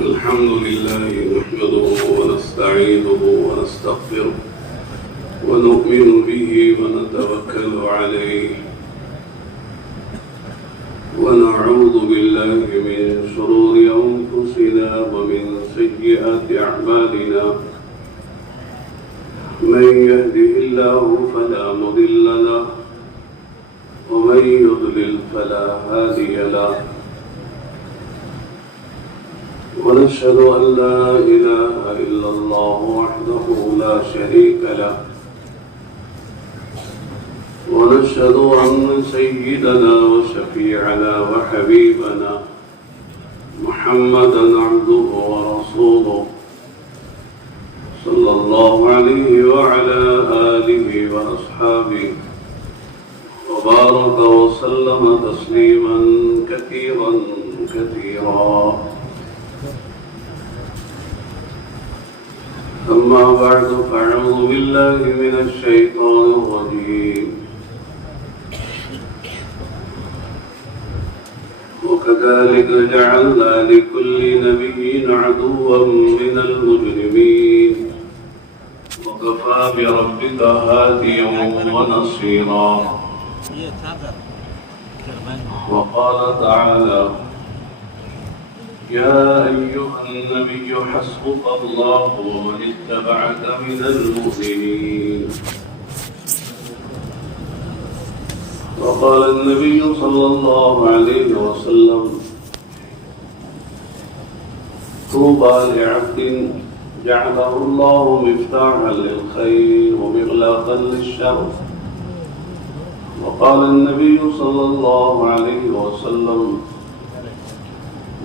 الحمد لله نحمده ونستعينه ونستغفره ونؤمن به ونتوكل عليه ونعوذ بالله من شرور أنفسنا ومن سيئات أعمالنا من يهده الله فلا مضل له ومن يضلل فلا هادي له ونشهد أن لا إله إلا الله وحده لا شريك له ونشهد أن سيدنا وشفيعنا وحبيبنا محمدا عبده ورسوله صلى الله عليه وعلى آله وأصحابه وبارك وسلم تسليما كثيرا كثيرا. أما بعد فأعوذ بالله من الشيطان الرجيم. وكذلك جعلنا لكل نبي عدوا من المجرمين وكفى بربك هاديا ونصيرا. وقال تعالى: يا أيها النبي حسبك الله ومن اتبعك من المؤمنين. وقال النبي صلى الله عليه وسلم: طوبى لعبد جعله الله مفتاحا للخير ومغلاقا للشر. وقال النبي صلى الله عليه وسلم: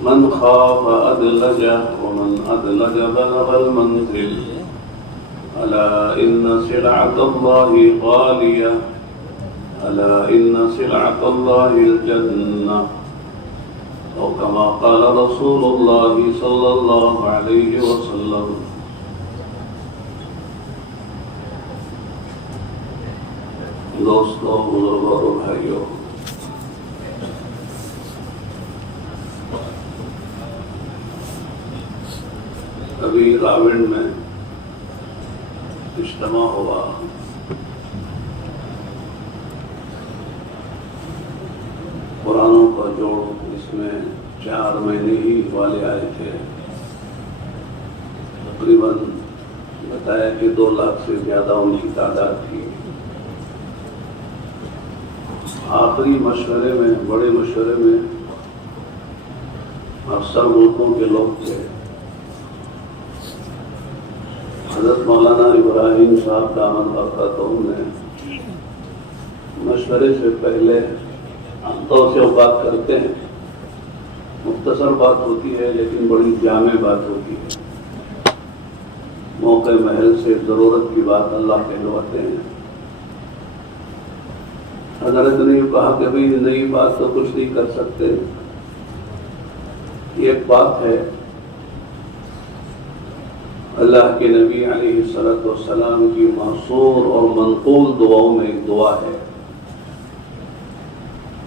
من خاف أدلج ومن أدلج بلغ المنزل. ألا إن سلعة الله غالية، ألا إن سلعة الله الجنة، أو كما قال رسول الله صلى الله عليه وسلم. دوستو، بزرگوں اور بھائیوں، ابھی راوند میں اجتماع ہوا. قرآنوں کا جوڑ، اس میں 4 مہینے ہی والے آئے تھے. تقریباً بتایا کہ 2 لاکھ سے زیادہ ان کی تعداد تھی. آخری مشورے میں، بڑے مشورے میں اکثر ملکوں کے لوگ تھے. حضرت مولانا ابراہیم صاحب دامن برکاتہ نے مشورے سے پہلے عام طور سے وہ بات کرتے ہیں، مختصر بات ہوتی ہے لیکن بڑی جامع بات ہوتی ہے. موقع محل سے ضرورت کی بات اللہ کہلواتے ہیں. حضرت نے یہ کہا کہ بھئی نئی بات تو کچھ نہیں کر سکتے. ایک بات ہے، اللہ کے نبی علیہ السلام کی معصور اور منقول دعاؤں میں ایک دعا ہے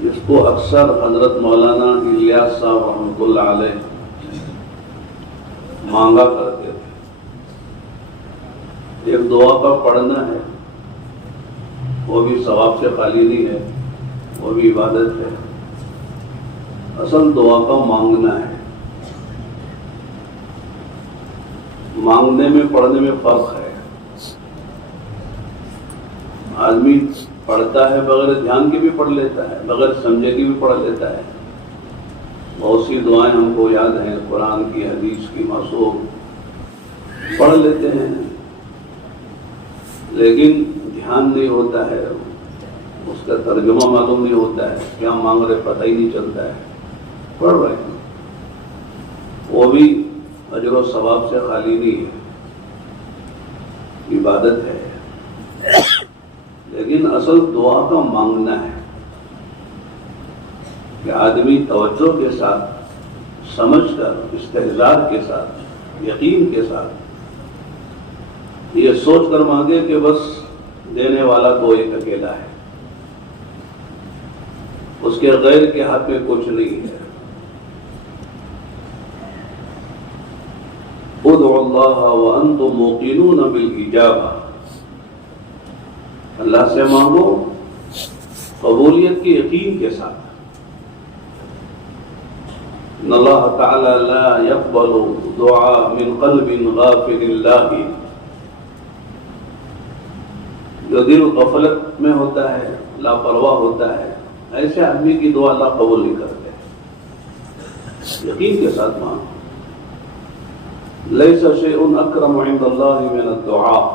جس کو اکثر حضرت مولانا الیاس صاحب رحمۃ اللہ علیہ مانگا کرتے تھے. ایک دعا کا پڑھنا ہے، وہ بھی ثواب سے خالی نہیں ہے، وہ بھی عبادت ہے. اصل دعا کا مانگنا ہے. مانگنے میں پڑھنے میں فرق ہے. آدمی پڑھتا ہے بغیر دھیان کے بھی پڑھ لیتا ہے، بغیر سمجھے کی بھی پڑھ لیتا ہے. بہت سی دعائیں ہم کو یاد ہیں، قرآن کی، حدیث کی، معصوم پڑھ لیتے ہیں لیکن دھیان نہیں ہوتا ہے، اس کا ترجمہ معلوم نہیں ہوتا ہے، کیا مانگ رہے پتہ ہی نہیں چلتا ہے. پڑھ رہے ہیں، وہ بھی اجر و ثواب سے خالی نہیں ہے، عبادت ہے. لیکن اصل دعا کا مانگنا ہے کہ آدمی توجہ کے ساتھ، سمجھ کر، استحضار کے ساتھ، یقین کے ساتھ یہ سوچ کر مانگے کہ بس دینے والا تو ایک اکیلا ہے، اس کے غیر کے ہاتھ میں کچھ نہیں ہے. ادعوا اللہ وانتم موقنون بالاجابہ، اللہ سے مانگو قبولیت کے یقین کے ساتھ۔ ان اللہ تعالی لا يقبل دعاء من قلب غافل اللہ، جو دل غفلت میں ہوتا ہے، لاپرواہ ہوتا ہے، ایسے آدمی کی دعا اللہ قبول نہیں کرتے۔ یقین کے ساتھ مانگو۔ لیس شیء اکرم عند اللہ من الدعاء،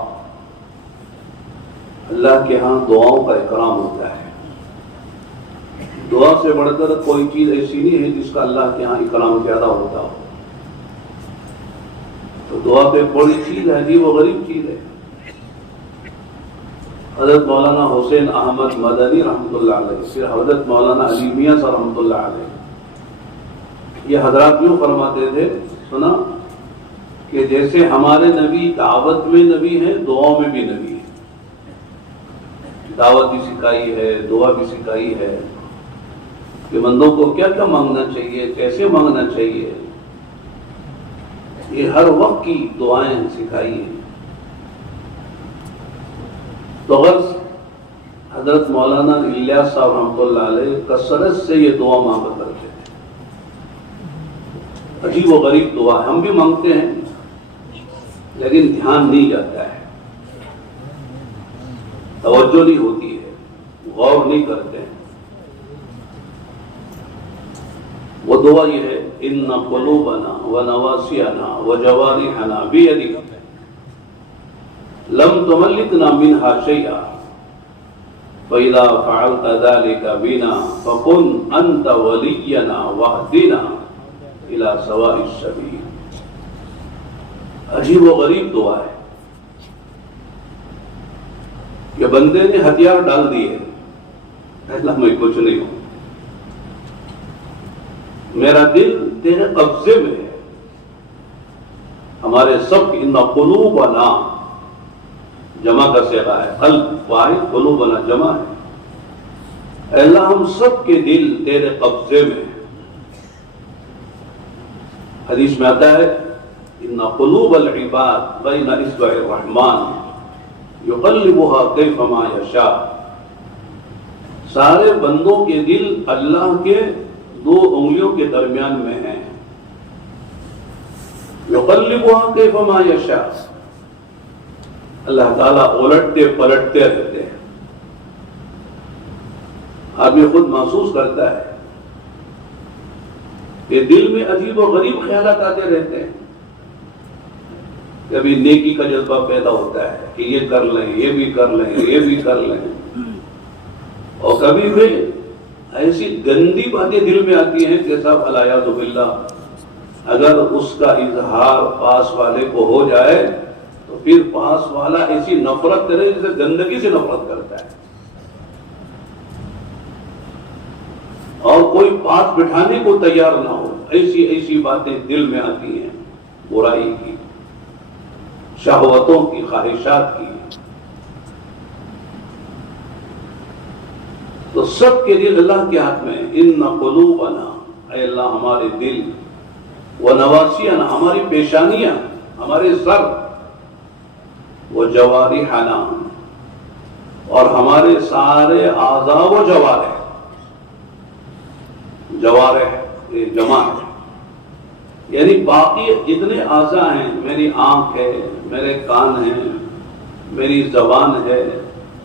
اللہ کے ہاں دعاؤں کا اکرام ہوتا ہے۔ دعا سے بڑھ کر کوئی چیز ایسی نہیں ہے جس کا اللہ کے ہاں اکرام زیادہ ہوتا ہو۔ تو دعا پہ بڑی چیز ہے، عجیب و غریب چیز ہے۔ حضرت مولانا حسین احمد مدنی رحمۃ اللہ علیہ، پھر حضرت مولانا علی میاں صاحب رحمۃ اللہ علیہ، یہ حضرات یوں فرماتے تھے، سنا کہ جیسے ہمارے نبی دعوت میں نبی ہیں، دعاؤں میں بھی نبی ہیں۔ دعوت بھی سکھائی ہے، دعا بھی سکھائی ہے کہ بندوں کو کیا کیا مانگنا چاہیے، کیسے مانگنا چاہیے، یہ ہر وقت کی دعائیں سکھائی ہیں۔ تو غرض حضرت مولانا الیاس صاحب رحمۃ اللہ علیہ کثرت سے یہ دعا مانگا کرتے تھے۔ عجیب و غریب دعا ہم بھی مانگتے ہیں لیکن دھیان نہیں جاتا ہے، توجہ نہیں ہوتی ہے، غور نہیں کرتے ہیں۔ وہ دعا یہ ہے، ان قلوبنا ونواسینا وجوارحنا بیدک لم تملکنا منها شیئا فاذا فعلت ذلك بنا فكن انت ولینا واهدنا الى سواء السبیل۔ عجیب و غریب دعا ہے کہ بندے نے ہتھیار ڈال دیے، اللہ میں کچھ نہیں ہوں، میرا دل تیرے قبضے میں ہے۔ ہمارے سب ان قلوبنا جمع کا صیغہ ہے، قلب واحد، قلوبنا جمع ہے۔ اے اللہ ہم سب کے دل تیرے قبضے میں ہیں۔ حدیث میں آتا ہے ان قلوب العباد بین اصبع الرحمن یقلبها کیفما یشاء، سارے بندوں کے دل اللہ کے دو انگلیوں کے درمیان میں ہیں۔ یقلبها کیفما یشاء، اللہ تعالیٰ الٹتے پلٹتے رہتے ہیں۔ آدمی خود محسوس کرتا ہے کہ دل میں عجیب و غریب خیالات آتے رہتے ہیں۔ کبھی نیکی کا جذبہ پیدا ہوتا ہے کہ یہ کر لیں، یہ بھی کر لیں، یہ بھی کر لیں، اور کبھی بھی ایسی گندی باتیں دل میں آتی ہیں کہ صاحب العیاذ باللہ اگر اس کا اظہار پاس والے کو ہو جائے تو پھر پاس والا ایسی نفرت کرے جیسے گندگی سے نفرت کرتا ہے، اور کوئی پاس بٹھانے کو تیار نہ ہو۔ ایسی ایسی باتیں دل میں آتی ہیں، برائی کی، شہوتوں کی، خواہشات کی۔ تو سب کے دل اللہ کے ہاتھ میں۔ ان قلوبنا، اے اللہ ہمارے دل، ونواسینا، ہماری پیشانیاں، ہمارے سر، وجوارحنا، اور ہمارے سارے اعضاء و جوارح، جوارح یہ جمع ہے، یعنی باقی جتنے اعضاء ہیں، میری آنکھ ہے، میرے کان ہیں، میری زبان ہے،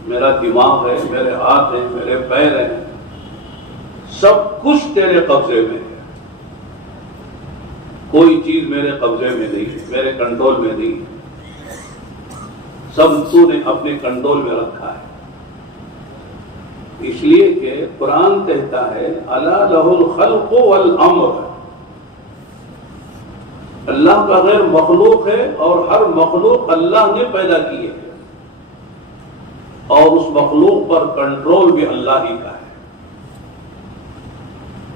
میرا دماغ ہے، میرے ہاتھ ہیں، میرے پیر ہیں، سب کچھ تیرے قبضے میں ہے۔ کوئی چیز میرے قبضے میں نہیں، میرے کنٹرول میں نہیں، سب تو نے اپنے کنٹرول میں رکھا ہے۔ اس لیے کہ قرآن کہتا ہے الا لہ الخلق والامر، اللہ کا غیر مخلوق ہے اور ہر مخلوق اللہ نے پیدا کی ہے، اور اس مخلوق پر کنٹرول بھی اللہ ہی کا ہے۔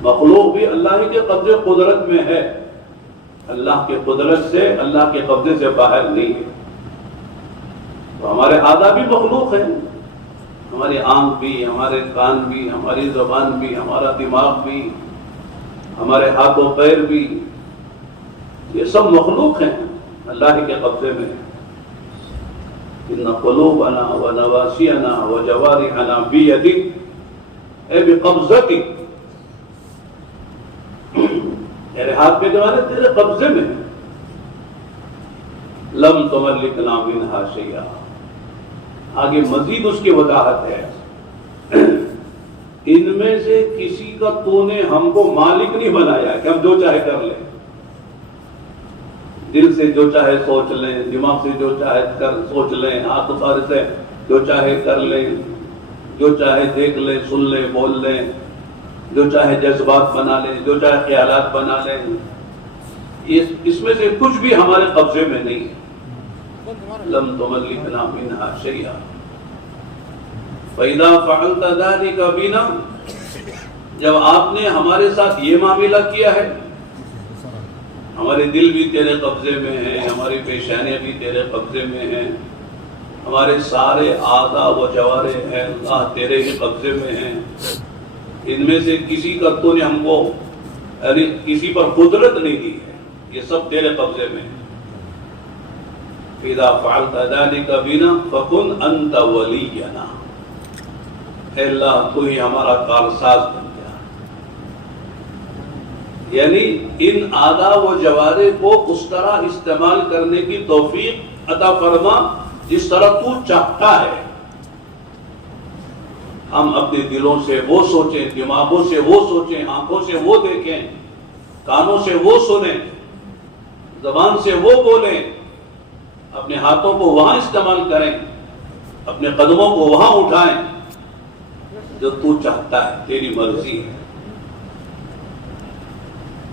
مخلوق بھی اللہ ہی کے قبضے قدرت میں ہے، اللہ کے قدرت سے، اللہ کے قبضے سے باہر نہیں ہے۔ تو ہمارے اعضاء بھی مخلوق ہیں، ہماری آنکھ بھی، ہمارے کان بھی، ہماری زبان بھی، ہمارا دماغ بھی، ہمارے ہاتھ و پیر بھی، یہ سب مخلوق ہیں۔ اللہ کے قبضے میں ہے. ان قلوبنا ونواسینا وجوارحنا بیدک اے بقبضتک، تیرے ہاتھ میں جو ہے تیرے قبضے میں. لم تملکنا منہا شیئا. آگے مزید اس کی وضاحت ہے، ان میں سے کسی کا تو نے ہم کو مالک نہیں بنایا کہ ہم جو چاہے کر لیں، دل سے جو چاہے سوچ لیں، دماغ سے جو چاہے سوچ لیں، ہاتھ پیر سے جو چاہے کر لیں، جو چاہے دیکھ لیں، سن لیں، بول لیں، جو چاہے جذبات بنا لیں، جو چاہے خیالات بنا لیں. اس میں سے کچھ بھی ہمارے قبضے میں نہیں ہے. لم تملکنا منہا شیئا فَإِذَا فَعَلْتَ ذَلِكَ بِنَا، جب آپ نے ہمارے ساتھ یہ معاملہ کیا ہے، ہمارے دل بھی تیرے قبضے میں ہیں، ہماری پیشانیاں بھی تیرے قبضے میں ہیں، ہمارے سارے اعضاء و جوارح ہیں اللہ تیرے ہی قبضے میں ہیں. ان میں سے کسی کا تو نے ہم کو کسی پر قدرت نہیں دی ہے، یہ سب تیرے قبضے میں ہے. فَإِذَا فَعَلْتَ ذَلِكَ بِنَا فَكُنْ أَنْتَ وَلِيَّنَا، اے اللہ تو ہی ہمارا کارساز بن گیا. یعنی ان اعضاء و جوارح کو اس طرح استعمال کرنے کی توفیق عطا فرما جس طرح تو چاہتا ہے. ہم اپنے دلوں سے وہ سوچیں، دماغوں سے وہ سوچیں، آنکھوں سے وہ دیکھیں، کانوں سے وہ سنیں، زبان سے وہ بولیں، اپنے ہاتھوں کو وہاں استعمال کریں، اپنے قدموں کو وہاں اٹھائیں جو تو چاہتا ہے. تیری مرضی ہے،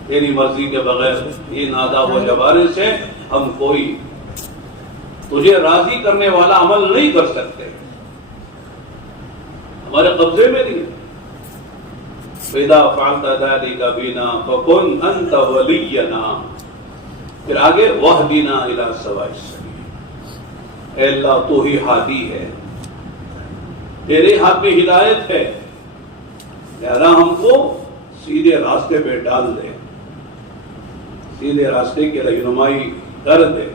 تیری مرضی کے بغیر ان اعضاء و جوارح سے ہم کوئی تجھے راضی کرنے والا عمل نہیں کر سکتے، ہمارے قبضے میں نہیں. فَإِذَا فَعَلْتَ ذَلِكَ بِنَا فَكُنْ أَنْتَ وَلِيَّنَا. پھر آگے وَاهْدِنَا إِلَىٰ سَوَاءِ السَّبِيلِ، اے اللہ تو ہی ہادی ہے، تیرے ہاتھ میں ہدایت ہے، لہذا ہم کو سیدھے راستے پہ ڈال دے، سیدھے راستے کی رہنمائی کر دے.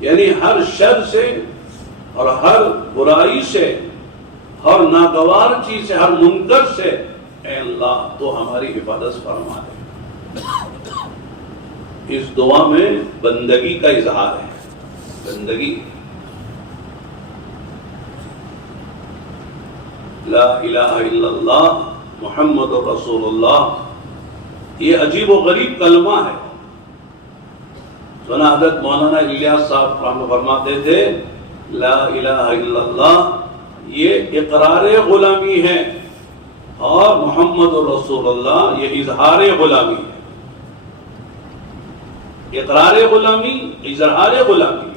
یعنی ہر شر سے اور ہر برائی سے، ہر ناگوار چیز سے، ہر منکر سے اے اللہ تو ہماری حفاظت فرما دے. اس دعا میں بندگی کا اظہار ہے، بندگی. لا الہ الا اللہ محمد رسول اللہ، یہ عجیب و غریب کلمہ ہے. سنا حضرت مولانا الیاس صاحب رحمہ فرماتے تھے لا الہ الا اللہ یہ اقرار غلامی ہے، اور محمد رسول اللہ یہ اظہار غلامی ہے. اقرار غلامی، اظہار غلامی.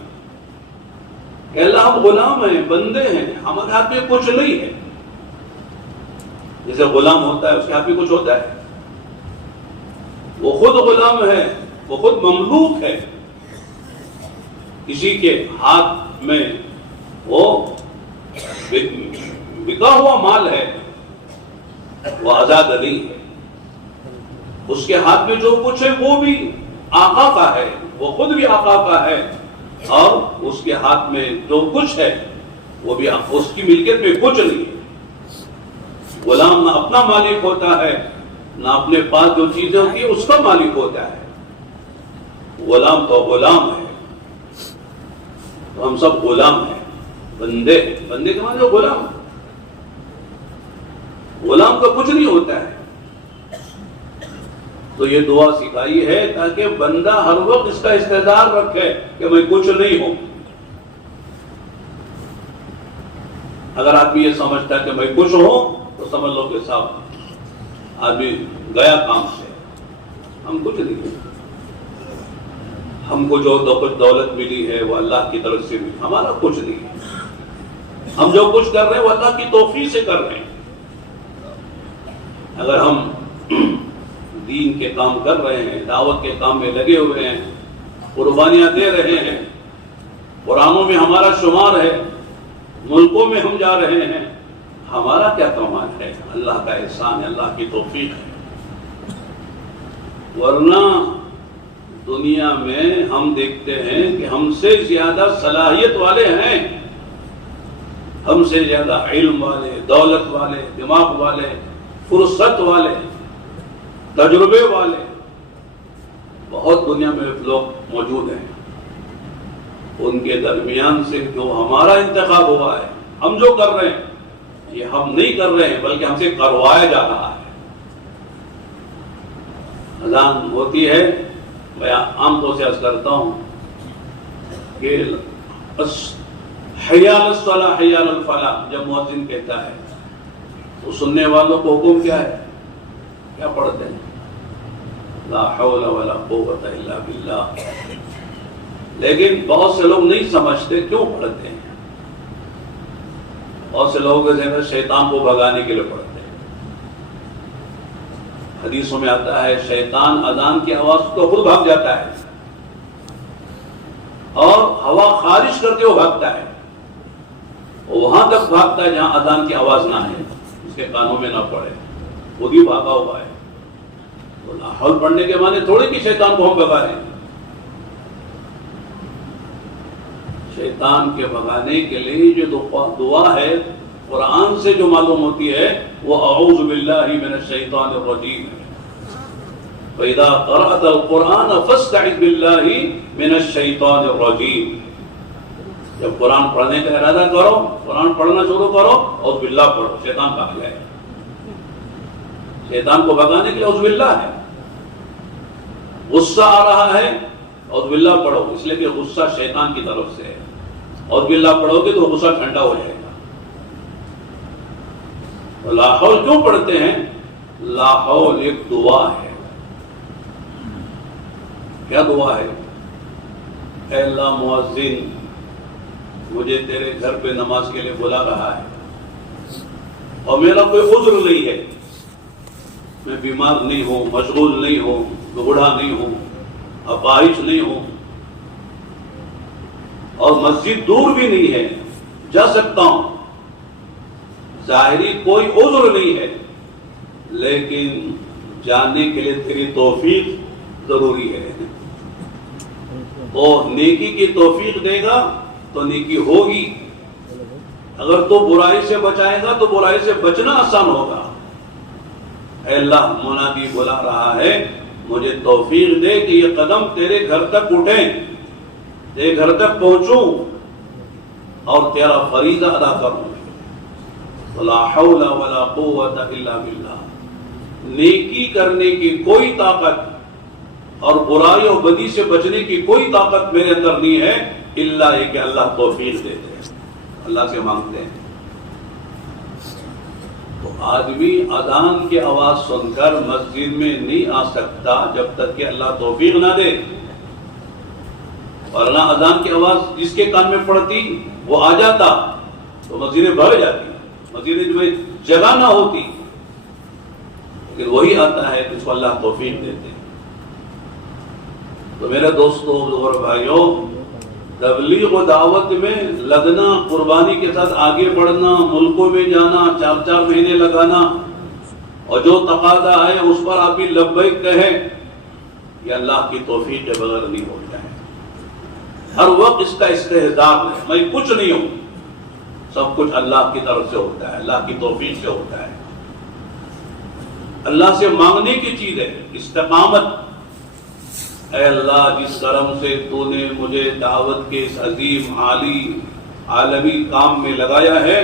کہ اللہ ہم غلام ہیں، بندے ہیں، ہمارے ہاتھ میں کچھ نہیں ہے. جیسے غلام ہوتا ہے اس کے ہاتھ میں کچھ ہوتا ہے، وہ خود غلام ہے، وہ خود مملوک ہے، کسی کے ہاتھ میں وہ بکا ہوا مال ہے، وہ آزاد نہیں ہے. اس کے ہاتھ میں جو کچھ ہے وہ بھی آقا کا ہے، وہ خود بھی آقا کا ہے، اور اس کے ہاتھ میں جو کچھ ہے وہ بھی اس کی ملکیت میں کچھ نہیں ہے. غلام نہ اپنا مالک ہوتا ہے، نہ اپنے پاس جو چیزیں ہوتی ہیں اس کا مالک ہوتا ہے. غلام تو غلام ہے، تو ہم سب غلام ہیں. بندے، بندے کے معنی جو غلام، غلام کا کچھ نہیں ہوتا ہے. تو یہ دعا سکھائی ہے تاکہ بندہ ہر وقت اس کا استعداد رکھے کہ میں کچھ نہیں ہوں. اگر آدمی یہ سمجھتا ہے کہ میں کچھ ہوں تو سمجھ لو کہ صاحب آدمی گیا کام سے. ہم کچھ نہیں ہیں. ہم کو جو کچھ دولت ملی ہے وہ اللہ کی طرف سے ملی، ہمارا کچھ نہیں ہے. ہم جو کچھ کر رہے ہیں وہ اللہ کی توفیق سے کر رہے ہیں. اگر ہم دین کے کام کر رہے ہیں، دعوت کے کام میں لگے ہوئے ہیں، قربانیاں دے رہے ہیں، قرآنوں میں ہمارا شمار ہے، ملکوں میں ہم جا رہے ہیں، ہمارا کیا کمال ہے؟ اللہ کا احسان ہے، اللہ کی توفیق ہے. ورنہ دنیا میں ہم دیکھتے ہیں کہ ہم سے زیادہ صلاحیت والے ہیں، ہم سے زیادہ علم والے، دولت والے، دماغ والے، فرصت والے، تجربے والے بہت دنیا میں لوگ موجود ہیں۔ ان کے درمیان سے جو ہمارا انتخاب ہوا ہے، ہم جو کر رہے ہیں یہ ہم نہیں کر رہے ہیں بلکہ ہم سے کروایا جا رہا ہے۔ اذان ہوتی ہے، میں عام طور سے عرض کرتا ہوں کہ حی علی الصلاۃ حی علی الفلاح جب مؤذن کہتا ہے تو سننے والوں کو حکم کیا ہے؟ کیا پڑھتے ہیں؟ لا حول ولا قوت الا باللہ۔ لیکن بہت سے لوگ نہیں سمجھتے کیوں پڑھتے ہیں۔ بہت سے لوگ شیطان کو بھگانے کے لیے پڑھتے ہیں۔ حدیثوں میں آتا ہے شیطان اذان کی آواز تو خود بھاگ جاتا ہے اور ہوا خارج کرتے ہوئے بھاگتا ہے، وہاں تک بھاگتا ہے جہاں اذان کی آواز نہ ہے، اس کے کانوں میں نہ پڑے، خود ہی بھاگا ہوا ہے۔ تو لا حول پڑھنے کے معنی تھوڑی کہ شیطان کو ہم بھگا رہے ہیں۔ شیطان کے بھگانے کے لیے جو دعا ہے قرآن سے جو معلوم ہوتی ہے وہ اعوذ باللہ من الشیطان الرجیم ہے۔ فَإِذَا قَرَأْتَ الْقُرْآنَ فَاسْتَعِذْ بِاللَّهِ مِنَ الشَّيْطَانِ الرَّجِيمِ۔ جب قرآن پڑھنے کا ارادہ کرو، قرآن پڑھنا شروع کرو، اعوذ باللہ پڑھو، شیطان بھاگ جائے۔ شیطان کو بھگانے کے لیے اعوذ باللہ ہے۔ غصہ آ رہا ہے، اعوذ باللہ پڑھو، اس لیے کہ غصہ شیطان کی طرف سے ہے۔ اعوذ باللہ پڑھو گے تو غصہ ٹھنڈا ہو جائے گا۔ لا حول کیوں پڑھتے ہیں؟ لا حول ایک دعا ہے۔ کیا دعا ہے؟ اے اللہ مؤذن مجھے تیرے گھر پہ نماز کے لیے بلا رہا ہے اور میرا کوئی عذر نہیں ہے، میں بیمار نہیں ہوں، مشغول نہیں ہوں، بوڑھا نہیں ہوں، اپاہج نہیں ہوں اور مسجد دور بھی نہیں ہے، جا سکتا ہوں، ظاہری کوئی عذر نہیں ہے، لیکن جانے کے لیے تیری توفیق ضروری ہے۔ اور نیکی کی توفیق دے گا تو نیکی ہوگی، اگر تو برائی سے بچائے گا تو برائی سے بچنا آسان ہوگا۔ اے اللہ منادی بلا رہا ہے، مجھے توفیق دے کہ یہ قدم تیرے گھر تک اٹھیں، تیرے گھر تک پہنچوں اور تیرا فریضہ ادا کروں۔ لا حول ولا قوت الا باللہ۔ نیکی کرنے کی کوئی طاقت اور برائی اور بدی سے بچنے کی کوئی طاقت میرے اندر نہیں ہے الا یہ کہ اللہ توفیق دے دے، اللہ سے مانگتے ہیں۔ تو آدمی اذان کی آواز سن کر مسجد میں نہیں آ سکتا جب تک کہ اللہ توفیق نہ دے، ورنہ اذان کی آواز جس کے کان میں پڑتی وہ آ جاتا تو مسجدیں بھر جاتی، مسجد میں جگہ نہ ہوتی، لیکن وہی آتا ہے جس کو اللہ توفیق دیتے ہیں۔ تو میرے دوستوں اور بھائیوں، تبلیغ و دعوت میں لگنا، قربانی کے ساتھ آگے بڑھنا، ملکوں میں جانا، 4 مہینے لگانا اور جو تقاضا ہے اس پر آپ بھی لبیک کہیں، یہ اللہ کی توفیق کے بغیر نہیں ہوتا ہے۔ ہر وقت اس کا استحضار ہے، میں کچھ نہیں ہوں، سب کچھ اللہ کی طرف سے ہوتا ہے، اللہ کی توفیق سے ہوتا ہے۔ اللہ سے مانگنے کی چیز ہے استقامت۔ اے اللہ جس کرم سے تو نے مجھے دعوت کے اس عظیم عالمی کام میں لگایا ہے،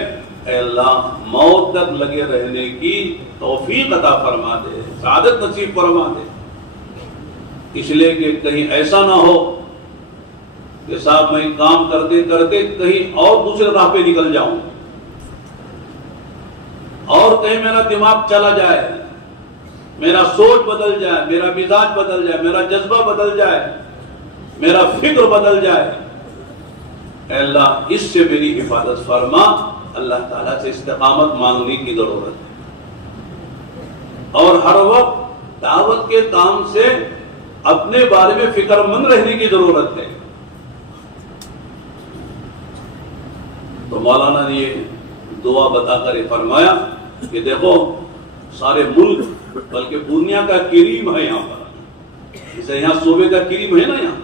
اے اللہ موت تک لگے رہنے کی توفیق عطا فرما دے، سعادت نصیب فرما دے، اس لیے کہ کہیں ایسا نہ ہو کہ صاحب میں کام کرتے کرتے کہیں اور دوسرے راہ پہ نکل جاؤں اور کہیں میرا دماغ چلا جائے، میرا سوچ بدل جائے، میرا مزاج بدل جائے، میرا جذبہ بدل جائے، میرا فکر بدل جائے۔ اے اللہ اس سے میری حفاظت فرما۔ اللہ تعالیٰ سے استقامت مانگنے کی ضرورت ہے اور ہر وقت دعوت کے کام سے اپنے بارے میں فکر مند رہنے کی ضرورت ہے۔ تو مولانا نے یہ دعا بتا کر یہ فرمایا کہ دیکھو سارے ملک بلکہ دنیا کا کریم ہے یہاں پر، جیسے یہاں صوبے کا کریم ہے نا، یہاں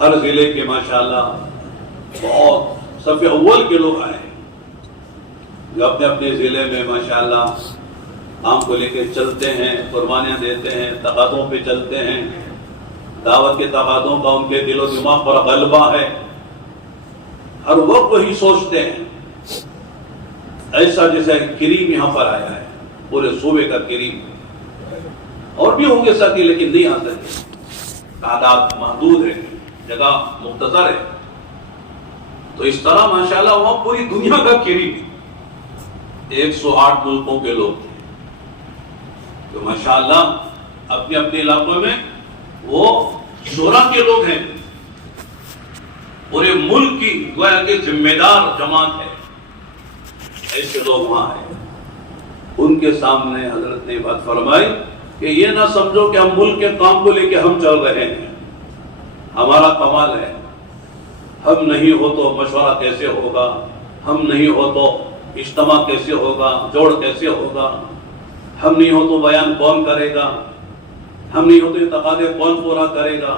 ہر ضلع کے ماشاءاللہ بہت صف اول کے لوگ آئے ہیں جو اپنے اپنے ضلع میں ماشاءاللہ کام کو لے کے چلتے ہیں، قربانیاں دیتے ہیں، تقاضوں پہ چلتے ہیں، دعوت کے تقاضوں کا ان کے دل و دماغ پر غلبہ ہے، ہر وقت وہی سوچتے ہیں ایسا جیسا کریم یہاں پر آیا ہے، پورے صوبے کا کریم، اور بھی ہوں گے ساتھی لیکن نہیں آ سکے، تعداد محدود ہے، جگہ مختصر ہے، تو اس طرح ماشاءاللہ وہاں پوری دنیا کا کریم 108 ملکوں کے لوگ تھے، تو ماشاءاللہ اپنے اپنے علاقوں میں وہ شورا کے لوگ ہیں، پورے ملک کی گویا کہ ذمہ دار جماعت ہے، ایسے لوگ وہاں ہیں۔ ان کے سامنے حضرت نے بات فرمائی کہ یہ نہ سمجھو کہ ہم ملک کے کام کو لے کے ہم چل رہے ہیں، ہمارا کمال ہے، ہم نہیں ہو تو مشورہ کیسے ہوگا، ہم نہیں ہو تو اجتماع کیسے ہوگا، جوڑ کیسے ہوگا، ہم نہیں ہو تو بیان کون کرے گا، ہم نہیں ہو تو یہ تقاضے کون پورا کرے گا،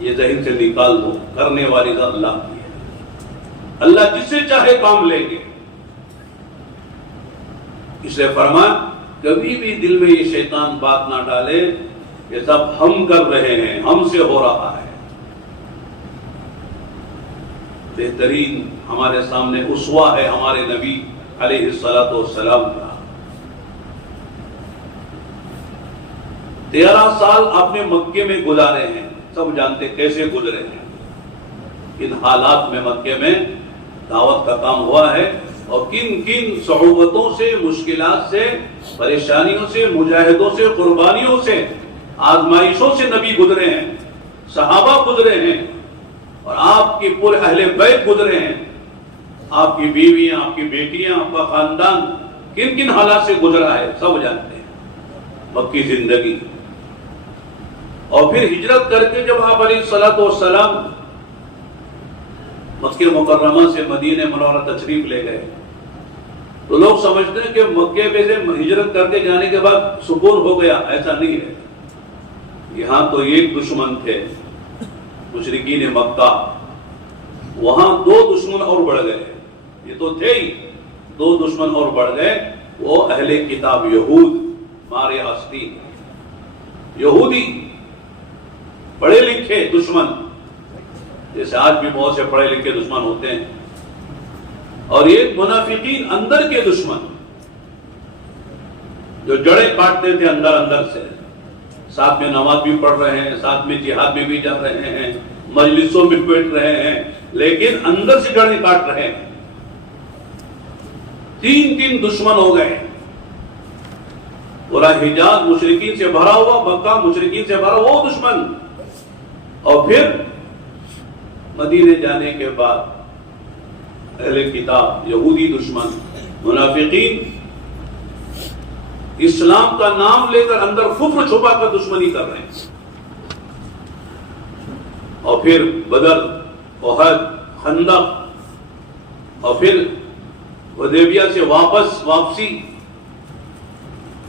یہ ذہن سے نکال دو، کرنے والی ذات اللہ کی ہے، اللہ جس سے چاہے کام لیں گے، اس لیے فرمایا کبھی بھی دل میں یہ شیطان بات نہ ڈالے یہ سب ہم کر رہے ہیں، ہم سے ہو رہا ہے۔ بہترین ہمارے سامنے اسوہ ہے ہمارے نبی علیہ الصلوۃ والسلام کا۔ 13 سال آپ نے مکے میں گزارے ہیں، سب جانتے کیسے گزرے ہیں، کن حالات میں مکے میں دعوت کا کام ہوا ہے، اور کن کن صعوبتوں سے، مشکلات سے، پریشانیوں سے، مجاہدوں سے، قربانیوں سے، آزمائشوں سے نبی گزرے ہیں، صحابہ گزرے ہیں، اور آپ کے پورے اہل بیت گزرے ہیں، آپ کی بیویاں، آپ کی بیٹیاں، آپ کا خاندان کن کن حالات سے گزرا ہے، سب جانتے ہیں مکی زندگی۔ اور پھر ہجرت کر کے جب آپ علیہ الصلوۃ والسلام مکہ مکرمہ سے مدینہ منورہ تشریف لے گئے تو لوگ سمجھتے ہیں کہ مکے پہ سے ہجرت کر کے جانے کے بعد سکون ہو گیا، ایسا نہیں ہے۔ یہاں تو ایک دشمن تھے مشرکین مکہ، وہاں 2 دشمن اور بڑھ گئے، یہ تو تھے ہی، 2 دشمن اور بڑھ گئے، وہ اہل کتاب یہود، مارے استی یہودی، پڑھے لکھے دشمن، جیسے آج بھی بہت سے پڑھے لکھے دشمن ہوتے ہیں، اور یہ منافقین اندر کے دشمن جو جڑیں کاٹتے تھے اندر اندر سے، ساتھ میں نماز بھی پڑھ رہے ہیں، ساتھ میں جہاد میں بھی جا رہے ہیں، مجلسوں میں بیٹھ رہے ہیں، لیکن اندر سے جڑیں کاٹ رہے ہیں۔ 3 دشمن ہو گئے، پورا حجاز مشرکین سے بھرا ہوا، مکہ مشرکین سے بھرا وہ دشمن، اور پھر مدینے جانے کے بعد اہل کتاب یہودی دشمن، منافقین اسلام کا نام لے کر اندر کفر چھپا کر دشمنی کر رہے ہیں، اور پھر بدر، احد، خندق، اور پھر حدیبیہ سے واپسی،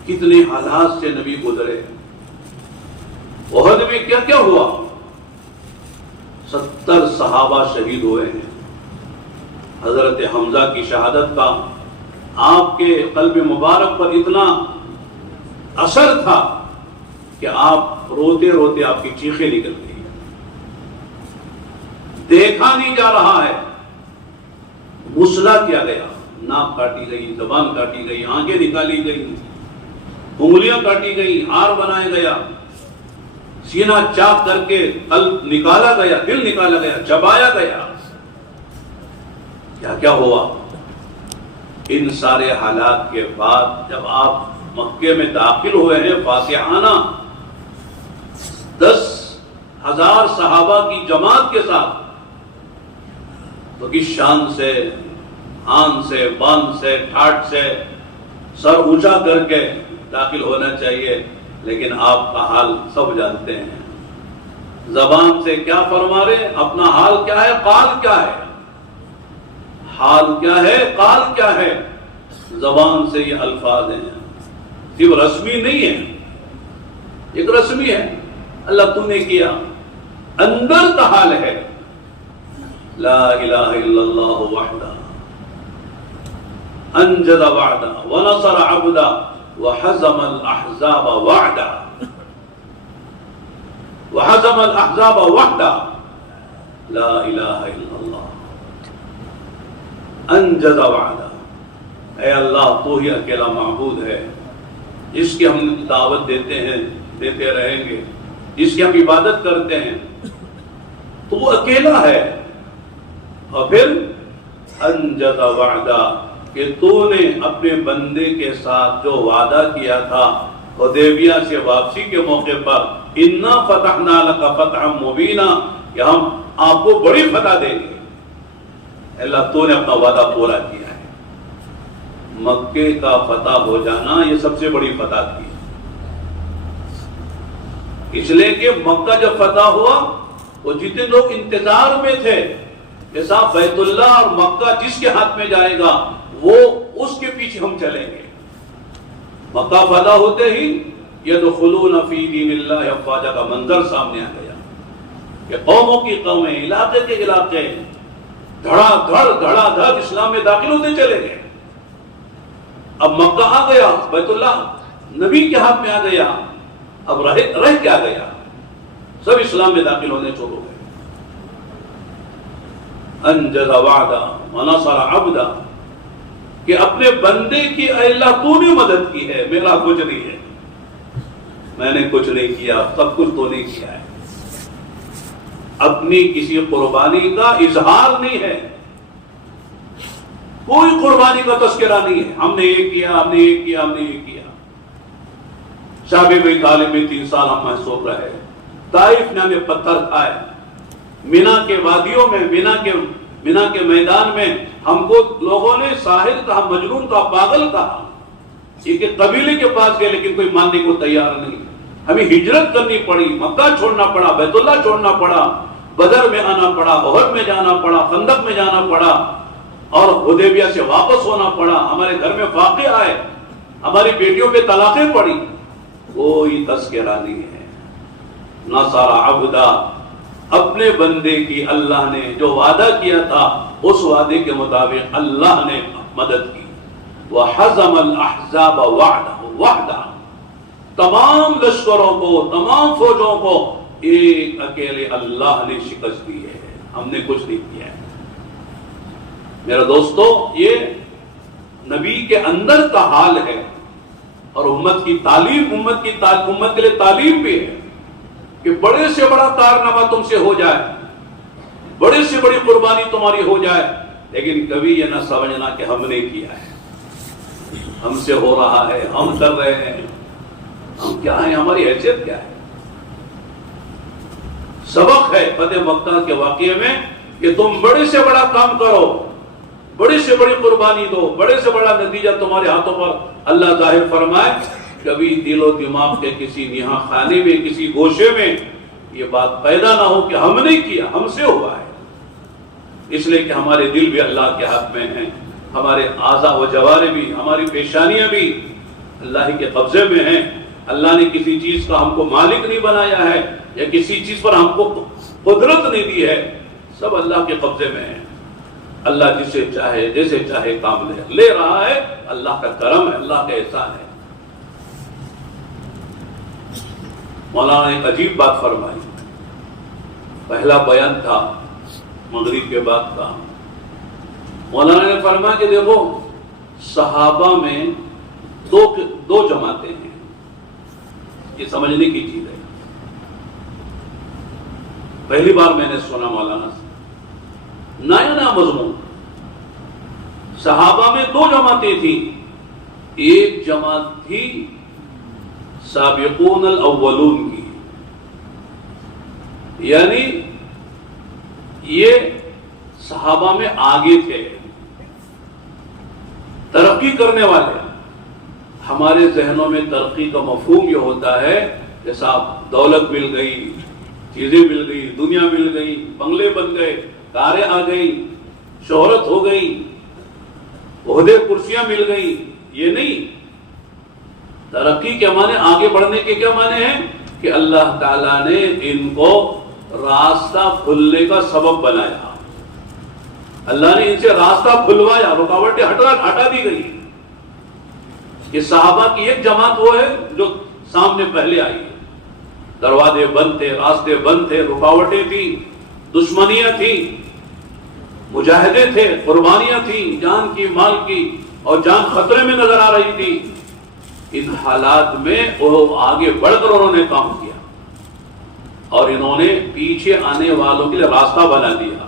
کتنے حالات سے نبی گزرے۔ احد میں کیا کیا ہوا، 70 صحابہ شہید ہوئے ہیں۔ حضرت حمزہ کی شہادت کا آپ کے قلب مبارک پر اتنا اثر تھا کہ آپ روتے روتے آپ کی چیخیں نکل گئی، دیکھا نہیں جا رہا ہے، مسلح کیا گیا، ناک کاٹی گئی، زبان کاٹی گئی، آنکھیں نکالی گئی، انگلیاں کاٹی گئی، ہار بنایا گیا، سینہ چاک کر کے قلب نکالا گیا، دل نکالا گیا، چبایا گیا، کیا کیا ہوا۔ ان سارے حالات کے بعد جب آپ مکے میں داخل ہوئے ہیں فاتحانہ 10,000 صحابہ کی جماعت کے ساتھ، تو کس شان سے، آن سے، بان سے، ٹھاٹ سے، سر اونچا کر کے داخل ہونا چاہیے، لیکن آپ کا حال سب جانتے ہیں، زبان سے کیا فرما رہے، اپنا حال کیا ہے، قال کیا ہے، حال کیا ہے، قال کیا ہے، زبان سے یہ الفاظ ہیں، یہ رسمی نہیں ہے، ایک رسمی ہے، اللہ تو نے کیا، اندر کا حال ہے لا الہ الا اللہ وحدہ انجز وعدہ ونصر عبدہ وحزم الاحزاب وعدہ وحزم الاحزاب وحدہ لا الہ الا اللہ انجز وعدہ۔ اے اللہ تو ہی اکیلا معبود ہے جس کی ہم دعوت دیتے ہیں، دیتے رہیں گے، جس کی ہم عبادت کرتے ہیں، تو وہ اکیلا ہے۔ اور پھر انجز وعدہ کہ تو نے اپنے بندے کے ساتھ جو وعدہ کیا تھا حدیبیہ سے واپسی کے موقع پر، انا فتحنا لک فتحا مبینا، کہ ہم آپ کو بڑی فتح دیں گے، اللہ تو نے اپنا وعدہ پورا کیا ہے۔ مکے کا فتح ہو جانا یہ سب سے بڑی فتح تھی، اس لیے کہ مکہ جب فتح ہوا وہ جتنے لوگ انتظار میں تھے کہ صاحب بیت اللہ اور مکہ جس کے ہاتھ میں جائے گا وہ اس کے پیچھے ہم چلیں گے۔ مکہ فتح ہوتے ہی یدخلون فی دین اللہ افواجا کا منظر سامنے آ گیا کہ قوموں کی قومیں، علاقے کے علاقے دھڑا دھڑ اسلام میں داخل ہوتے چلے گئے۔ اب مکہ آ گیا، بیت اللہ نبی کے ہاتھ میں آ گیا، اب رہ کیا گیا، سب اسلام میں داخل ہونے شروع ہو گئے۔ انجز وعدہ ونصر عبدہ کہ اپنے بندے کی اے اللہ تو نے مدد کی ہے، میرا کچھ نہیں ہے، میں نے کچھ نہیں کیا، سب کچھ تو نے کیا ہے۔ اپنی کسی قربانی کا اظہار نہیں ہے، کوئی قربانی کا تذکرہ نہیں ہے، ہم نے یہ کیا، ہم نے یہ کیا، ہم نے یہ کیا۔ شعب ابی طالب میں 3 سال ہم محسوب رہے، طائف نے ہمیں پتھر کھائے، مینا کے وادیوں میں، مینا کے میدان میں ہم کو لوگوں نے ساحر کہا، مجنون کہا، پاگل کہا، یہ قبیلے کے پاس گئے لیکن کوئی ماننے کو تیار نہیں۔ ہمیں ہجرت کرنی پڑی، مکہ چھوڑنا پڑا، بیت اللہ چھوڑنا پڑا، بدر میں آنا پڑا، احد میں جانا پڑا، خندق میں جانا پڑا، اور حدیبیہ سے واپس ہونا پڑا، ہمارے گھر میں فاقے آئے، ہماری بیٹیوں پہ طلاقیں پڑی، کوئی تذکرہ نہیں ہے۔ نصر عبدہ اپنے بندے کی اللہ نے جو وعدہ کیا تھا اس وعدے کے مطابق اللہ نے مدد کی۔ وحزم الاحزاب وحدہ تمام لشکروں کو، تمام فوجوں کو ایک اکیلے اللہ نے شکست دی ہے، ہم نے کچھ نہیں کیا ہے۔ میرا دوستو، یہ نبی کے اندر کا حال ہے اور امت کی تعلیم، امت کے لیے تعلیم بھی ہے کہ بڑے سے بڑا کارنامہ تم سے ہو جائے، بڑے سے بڑی قربانی تمہاری ہو جائے، لیکن کبھی یہ نہ سمجھنا کہ ہم نے کیا ہے، ہم سے ہو رہا ہے، ہم کر رہے ہیں، ہم کیا ہیں، ہماری حیثیت کیا ہے۔ سبق ہے فتح مکہ کے واقعے میں کہ تم بڑے سے بڑا کام کرو، بڑی سے بڑی قربانی دو، بڑے سے بڑا نتیجہ تمہارے ہاتھوں پر اللہ ظاہر فرمائے، کبھی دل و دماغ کے کسی نہا خانے میں، کسی گوشے میں یہ بات پیدا نہ ہو کہ ہم نے کیا، ہم سے ہوا ہے۔ اس لیے کہ ہمارے دل بھی اللہ کے ہاتھ میں ہیں، ہمارے اعضاء و جوارح بھی، ہماری پیشانیاں بھی اللہ ہی کے قبضے میں ہیں۔ اللہ نے کسی چیز کا ہم کو مالک نہیں بنایا ہے یا کسی چیز پر ہم کو قدرت نہیں دی ہے، سب اللہ کے قبضے میں ہے۔ اللہ جسے چاہے جیسے چاہے کام لے رہا ہے، اللہ کا کرم ہے، اللہ کا احسان ہے۔ مولانا نے ایک عجیب بات فرمائی، پہلا بیان تھا مغرب کے بعد کا، مولانا نے فرمایا کہ دیکھو صحابہ میں دو جماعتیں ہیں، یہ سمجھنے کی چیز ہے۔ پہلی بار میں نے سنا مولانا سے نیا مضمون، صحابہ میں 2 جماعتیں تھیں، ایک جماعت تھی سابقون الاولون کی، یعنی یہ صحابہ میں آگے تھے، ترقی کرنے والے۔ ہمارے ذہنوں میں ترقی کا مفہوم یہ ہوتا ہے کہ صاحب دولت مل گئی، چیزیں مل گئی، دنیا مل گئی، بنگلے بن گئے، کاریں آ گئی، شہرت ہو گئی، عہدے کرسیاں مل گئی، یہ نہیں۔ ترقی کے معنی آگے بڑھنے کے کیا معنی ہیں کہ اللہ تعالیٰ نے ان کو راستہ کھلنے کا سبب بنایا، اللہ نے ان سے راستہ کھلوایا، رکاوٹیں ہٹا دی گئی. کہ صحابہ کی ایک جماعت وہ ہے جو سامنے پہلے آئی، دروازے بند تھے، راستے بند تھے، رکاوٹیں تھیں، دشمنیاں تھیں، مجاہدے تھے، قربانیاں تھیں، جان کی مال کی، اور جان خطرے میں نظر آ رہی تھی. ان حالات میں وہ آگے بڑھ کر انہوں نے کام کیا اور انہوں نے پیچھے آنے والوں کے لیے راستہ بنا دیا.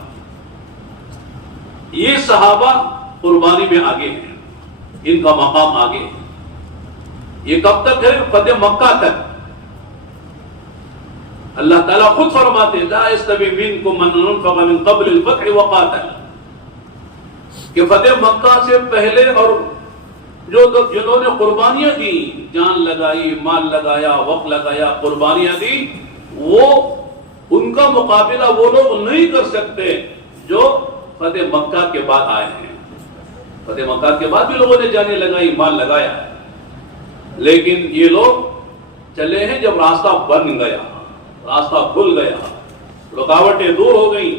یہ صحابہ قربانی میں آگے ہیں، ان کا مقام آگے ہے. یہ کب تک ہے؟ فتح مکہ تک. اللہ تعالیٰ خود فرماتے لا يستوي منكم من انفق من قبل الفتح وقاتل، کہ فتح مکہ سے پہلے اور جنہوں نے قربانیاں دی، جان لگائی، مال لگایا، وقت لگایا، قربانیاں دی، وہ ان کا مقابلہ وہ لوگ نہیں کر سکتے جو فتح مکہ کے بعد آئے ہیں. فتح مکہ کے بعد بھی لوگوں نے جانیں لگائی، مال لگایا، لیکن یہ لوگ چلے ہیں جب راستہ بن گیا، راستہ کھل گیا، رکاوٹیں دور ہو گئی،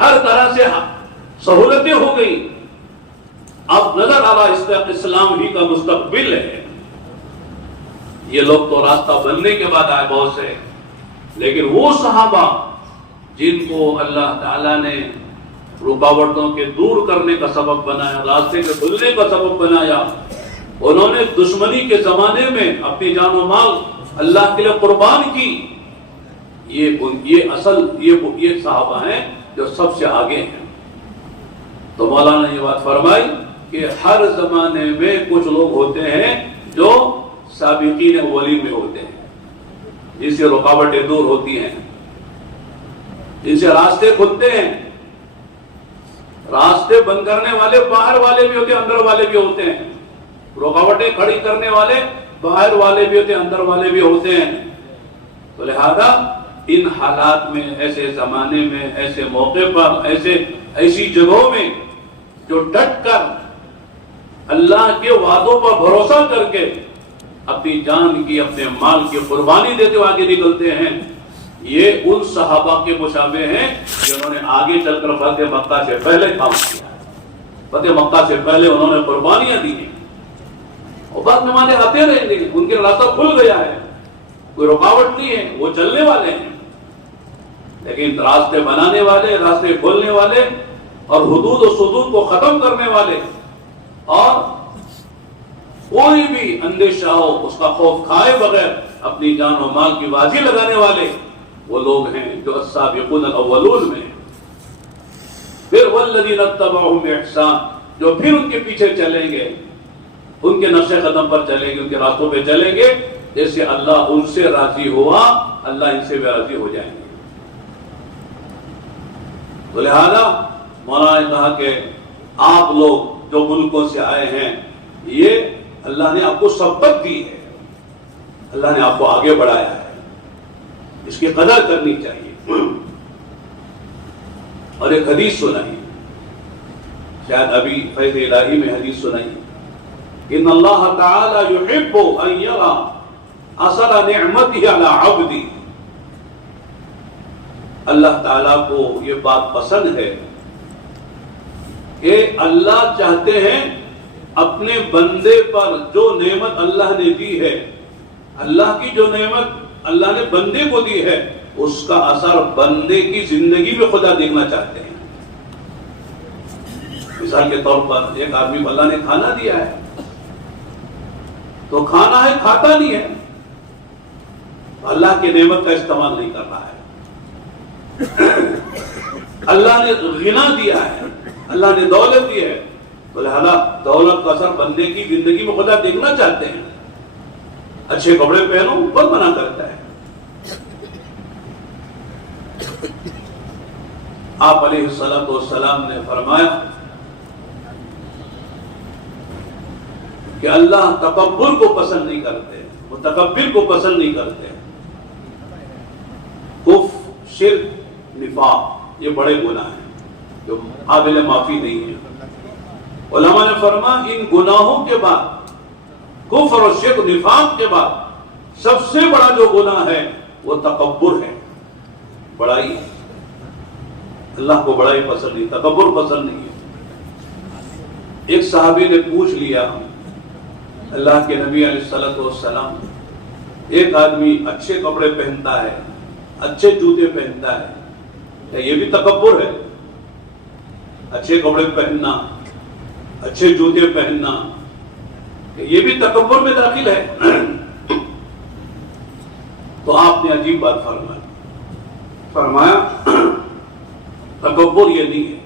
ہر طرح سے سہولتیں ہو گئی. اب نظر آ رہا اسلام ہی کا مستقبل ہے. یہ لوگ تو راستہ بننے کے بعد آئے بہت سے، لیکن وہ صحابہ جن کو اللہ تعالیٰ نے رکاوٹوں کے دور کرنے کا سبب بنایا، راستے کے کھلنے کا سبب بنایا، انہوں نے دشمنی کے زمانے میں اپنی جان و مال اللہ کے لیے قربان کی. یہ صحابہ ہیں جو سب سے آگے ہیں. تو مولانا نے یہ بات فرمائی کہ ہر زمانے میں کچھ لوگ ہوتے ہیں جو سابقین اولین میں ہوتے ہیں، جن سے رکاوٹیں دور ہوتی ہیں، جن سے راستے کھلتے ہیں. راستے بند کرنے والے باہر والے بھی ہوتے ہیں، اندر والے بھی ہوتے ہیں. رکاوٹیں کھڑی کرنے والے باہر والے بھی ہوتے ہیں، اندر والے بھی ہوتے ہیں. تو لہذا ان حالات میں، ایسے زمانے میں، ایسے موقع پر، ایسی جگہوں میں جو ڈٹ کر اللہ کے وعدوں پر بھروسہ کر کے اپنی جان کی، اپنے مال کی قربانی دیتے ہوئے آگے نکلتے ہیں، یہ ان صحابہ کے مشابہ ہیں جنہوں نے آگے چل کر فتح مکہ سے پہلے کام کیا. فتح مکہ سے پہلے انہوں نے قربانیاں دی ہیں، اور بعد میں مانے آتے رہیں گے. ان کے راستہ کھل گیا ہے، کوئی رکاوٹ نہیں ہے، وہ چلنے والے ہیں. لیکن راستے بنانے والے، راستے کھولنے والے، اور حدود و حدود کو ختم کرنے والے، اور کوئی بھی اندیشہ ہو اس کا خوف کھائے بغیر اپنی جان و مال کی بازی لگانے والے، وہ لوگ ہیں جو السابقون الاولون میں. پھر والذین اتبعوہم بإحسان، جو پھر ان کے پیچھے چلیں گے، ان کے نقش قدم پر چلیں گے، ان کے راستوں پہ چلیں گے، جیسے اللہ ان سے راضی ہوا اللہ ان سے بھی راضی ہو جائیں گے. تو لہذا مولانا نے کہا کہ آپ لوگ جو ملکوں سے آئے ہیں، یہ اللہ نے آپ کو سبقت دی ہے، اللہ نے آپ کو آگے بڑھایا ہے، اس کی قدر کرنی چاہیے. اور ایک حدیث سنائی، شاید ابھی فیض الہی میں حدیث سنائی، ان اللہ تعالی یحب ان یرى اثر نعمته علی عبدہ. اللہ تعالیٰ کو یہ بات پسند ہے کہ اللہ چاہتے ہیں اپنے بندے پر جو نعمت اللہ نے دی ہے، اللہ کی جو نعمت اللہ نے بندے کو دی ہے، اس کا اثر بندے کی زندگی میں خدا دیکھنا چاہتے ہیں. مثال کے طور پر ایک آدمی کو اللہ نے کھانا دیا ہے، تو کھانا ہے، کھاتا نہیں ہے، اللہ کی نعمت کا استعمال نہیں کر رہا ہے. اللہ نے غنا دیا ہے، اللہ نے دولت دی ہے، تو لہذا دولت کا اثر بندے کی زندگی میں خدا دیکھنا چاہتے ہیں. اچھے کپڑے پہنو، بہت منع کرتا ہے. آپ علیہ الصلوۃ والسلام نے فرمایا کہ اللہ تکبر کو پسند نہیں کرتے، متکبر کو پسند نہیں کرتے. کفر، شرک، نفاق، یہ بڑے گناہ ہیں جو قابل معافی نہیں ہیں. علماء نے فرمایا ان گناہوں کے بعد کفر اور شرک نفاق کے بعد سب سے بڑا جو گناہ ہے وہ تکبر ہے، بڑائی ہے۔ اللہ کو بڑائی پسند نہیں، تکبر پسند نہیں ہے۔ ایک صحابی نے پوچھ لیا اللہ کے نبی علیہ الصلوۃ والسلام، ایک آدمی اچھے کپڑے پہنتا ہے، اچھے جوتے پہنتا ہے، کیا یہ بھی تکبر ہے؟ اچھے کپڑے پہننا، اچھے جوتے پہننا، یہ بھی تکبر میں داخل ہے؟ تو آپ نے عجیب بات فرمایا تکبر یہ نہیں ہے۔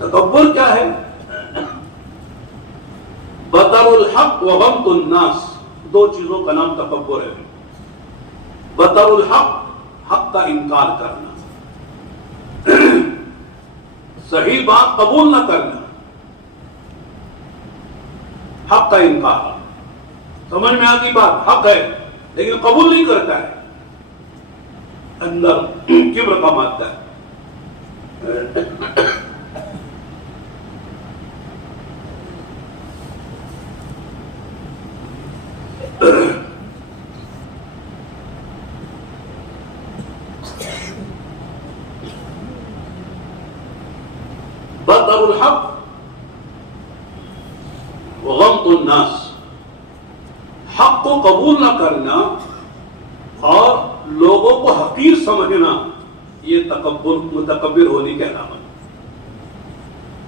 تکبر کیا ہے؟ بطر الحق و غمط الناس، دو چیزوں کا نام تکبر ہے۔ بطر الحق، حق کا انکار کرنا، صحیح بات قبول نہ کرنا، حق کا انکار۔ سمجھ میں آگئی بات، حق ہے لیکن قبول نہیں کرتا ہے، اندر کبر کا مادہ ہے۔ بطر الحق وغمط الناس، حق کو قبول نہ کرنا اور لوگوں کو حقیر سمجھنا، یہ تکبر، متکبر ہونے کی علامت۔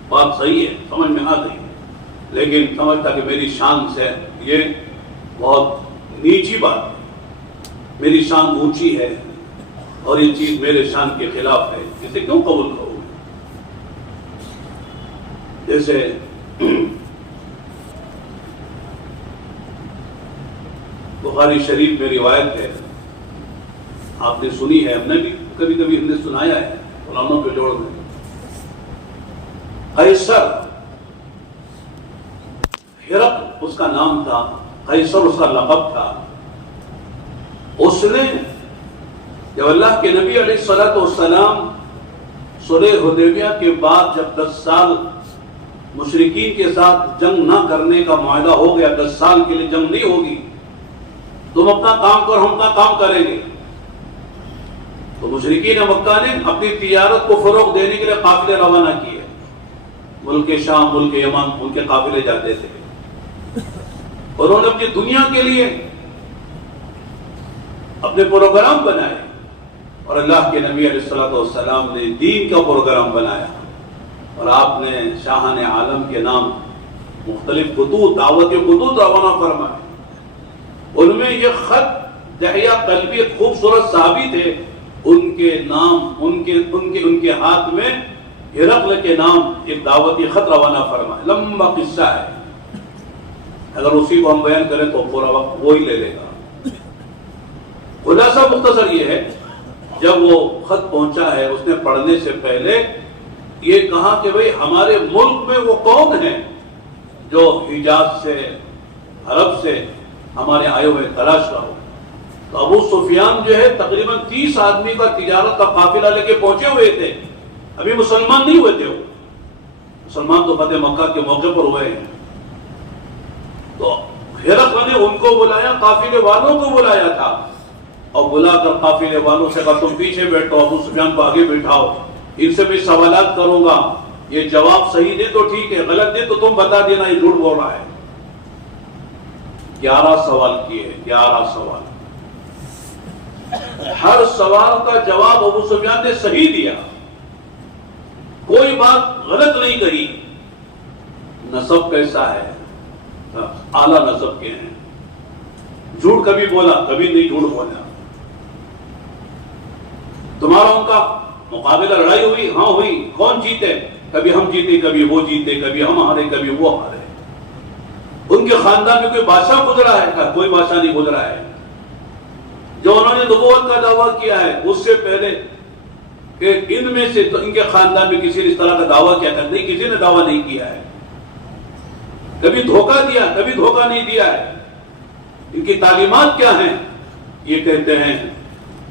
بات صحیح ہے، سمجھ میں آ گئی، لیکن سمجھتا کہ میری شان سے یہ بہت نیچی بات ہے، میری شان اونچی ہے اور یہ چیز میرے شان کے خلاف ہے، اسے کیوں قبول کروں؟ جیسے بخاری شریف میں روایت ہے، آپ نے سنی ہے، ہم نے بھی کبھی کبھی ہم نے سنایا ہے قرآنوں کے جوڑ میں۔ قیصر، ہرقل اس کا نام تھا، قیصر اس کا لقب تھا۔ اس نے جب اللہ کے نبی علیہ الصلوۃ والسلام صلح حدیبیہ کے بعد جب 10 سال مشرکین کے ساتھ جنگ نہ کرنے کا معاہدہ ہو گیا، 10 سال کے لیے جنگ نہیں ہوگی، تم اپنا کام کرو، ہم اپنا کام کریں گے، تو مشرکین مکہ نے اپنی تجارت کو فروغ دینے کے لیے قافلے روانہ کیے، ملک شام، ملک یمن، ان کے قافلے جاتے تھے، اور انہوں نے اپنی دنیا کے لیے اپنے پروگرام بنائے، اور اللہ کے نبی علیہ الصلوۃ والسلام نے دین کا پروگرام بنایا، اور آپ نے شاہان عالم کے نام مختلف خطوط، دعوت خطوط روانہ فرمائے۔ ان میں یہ خط دحیہ قلبی ایک خوبصورت صحابی تھے، ان کے نام، ان کے ہاتھ میں ہرقل کے نام ایک دعوتی خط روانہ فرمائے۔ لمبا قصہ ہے، اگر اسی کو ہم بیان کریں تو پورا وقت وہی لے لے گا۔ خلاصہ مختصر یہ ہے، جب وہ خط پہنچا ہے، اس نے پڑھنے سے پہلے یہ کہا کہ بھئی ہمارے ملک میں وہ کون ہیں جو حجاز سے، عرب سے ہمارے آئے ہوئے تلاش رہو۔ تو ابو سفیان جو ہے تقریباً 30 آدمی کا تجارت کا قافلہ لے کے پہنچے ہوئے تھے، ابھی مسلمان نہیں ہوئے تھے، وہ مسلمان تو فتح مکہ کے موقع پر ہوئے ہیں۔ تو ہرقل نے ان کو بلایا، قافلے والوں کو بلایا تھا، اور بلا کر قافلے والوں سے کہا تم پیچھے بیٹھو، ابو سفیان کو آگے بٹھاؤ، ان سے بھی سوالات کروں گا، یہ جواب صحیح دے تو ٹھیک ہے، غلط دے تو تم بتا دینا یہ جھوٹ بول رہا ہے۔ 11 سوال کیے، 11 سوال، ہر سوال کا جواب ابو سفیان نے صحیح دیا، کوئی بات غلط نہیں کہی۔ نسب کیسا ہے؟ اعلیٰ نسب کے ہیں، جھوٹ کبھی بولا، کبھی نہیں جھوٹ بولا۔ تمہارا ان کا مقابلہ، لڑائی ہوئی؟ ہاں ہوئی۔ کون جیتے؟ کبھی ہم جیتے، کبھی وہ جیتے، کبھی ہم ہارے، کبھی وہ ہارے۔ ان کے خاندان میں کوئی بادشاہ گزرا ہے؟ کہا کوئی بادشاہ نہیں گزرا ہے۔ جو انہوں نے نبوت کا دعویٰ کیا ہے اس سے پہلے کہ ان میں سے ان کے خاندان میں کسی نے اس طرح کا دعویٰ کیا تھا؟ نہیں، کسی نے دعویٰ نہیں کیا ہے۔ کبھی دھوکہ دیا، کبھی دھوکہ نہیں دیا ہے۔ ان کی تعلیمات کیا ہیں؟ یہ کہتے ہیں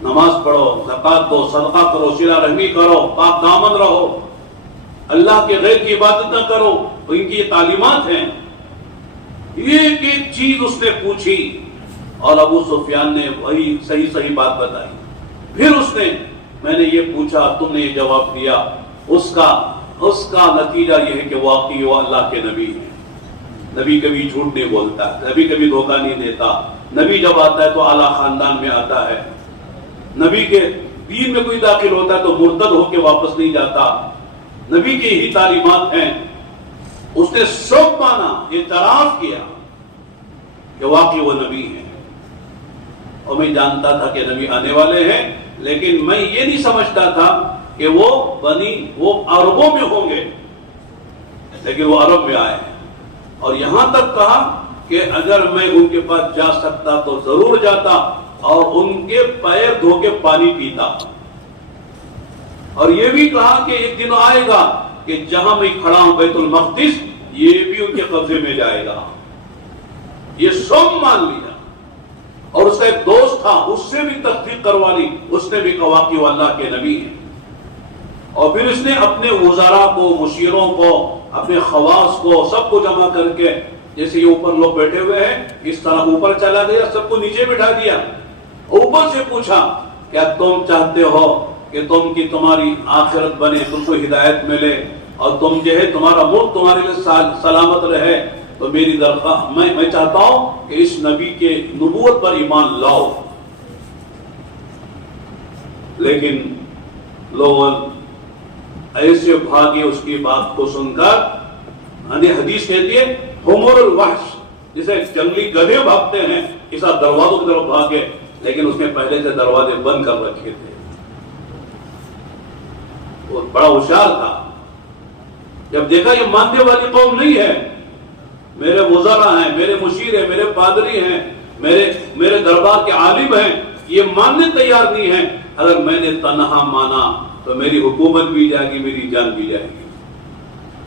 نماز پڑھو، زکات دو، صدقہ کرو، صلہ رحمی کرو، پاک دامن رہو، اللہ کے غیر کی عبادت نہ کرو، تو ان کی یہ تعلیمات ہیں۔ ایک ایک چیز اس نے پوچھی اور ابو سفیان نے وہی صحیح بات بتائی. پھر اس نے میں نے یہ پوچھا تم نے یہ جواب دیا. اس کا نتیجہ یہ ہے کہ واقعی وہ اللہ کے نبی ہیں. نبی کبھی جھوٹ نہیں بولتا، نبی کبھی دھوکہ نہیں دیتا. نبی جب آتا ہے تو اعلیٰ خاندان میں آتا ہے. نبی کے دین میں کوئی داخل ہوتا ہے تو مرتد ہو کے واپس نہیں جاتا. نبی کی ہی تعلیمات ہیں. اس نے سب مانا، اعتراف کیا کہ واقعی وہ نبی ہیں. اور میں جانتا تھا کہ نبی آنے والے ہیں، لیکن میں یہ نہیں سمجھتا تھا کہ وہ عربوں میں ہوں گے. لیکن وہ عرب میں آئے ہیں. اور یہاں تک کہا کہ اگر میں ان کے پاس جا سکتا تو ضرور جاتا اور ان کے پیر دھو کے پانی پیتا. اور یہ بھی کہا کہ ایک دن آئے گا کہ جہاں میں کھڑا ہوں بیت المقدس یہ بھی ان کے قبضے میں جائے گا. یہ سب مان لیا. اور اس کا ایک دوست تھا، اس سے بھی تصدیق کروا لی. اس نے بھی کہا کہ وہ اللہ کے نبی ہیں. اور پھر اس نے اپنے وزراء کو، مشیروں کو، اپنے خواص کو، سب کو جمع کر کے، جیسے یہ اوپر لوگ بیٹھے ہوئے ہیں اس طرح اوپر چلا گیا، سب کو نیچے بٹھا دیا. اوپر سے پوچھا کیا تم چاہتے ہو کہ تمہاری آخرت بنے، تم کو ہدایت ملے اور تم جو ہے تمہارا ملک تمہارے لیے سلامت رہے؟ تو میری درخواست میں چاہتا ہوں کہ اس نبی کے نبوت پر ایمان لاؤ. لیکن لوگ ایسے بھاگے اس کی بات کو سن کر. حدیث کہتی ہے حمر الوحش، جسے جنگلی گدھے بھاگتے ہیں، اس دروازوں کی طرف بھاگے. لیکن اس نے پہلے سے دروازے بند کر رکھے تھے. وہ بڑا ہوشیار تھا. جب دیکھا یہ ماننے والی قوم نہیں ہے، میرے وزراء ہیں، میرے مشیر ہیں، میرے پادری ہیں، میرے دربار کے عالم ہیں، یہ ماننے تیار نہیں ہیں. اگر میں نے تنہا مانا تو میری حکومت بھی جائے گی، میری جان بھی جائے گی.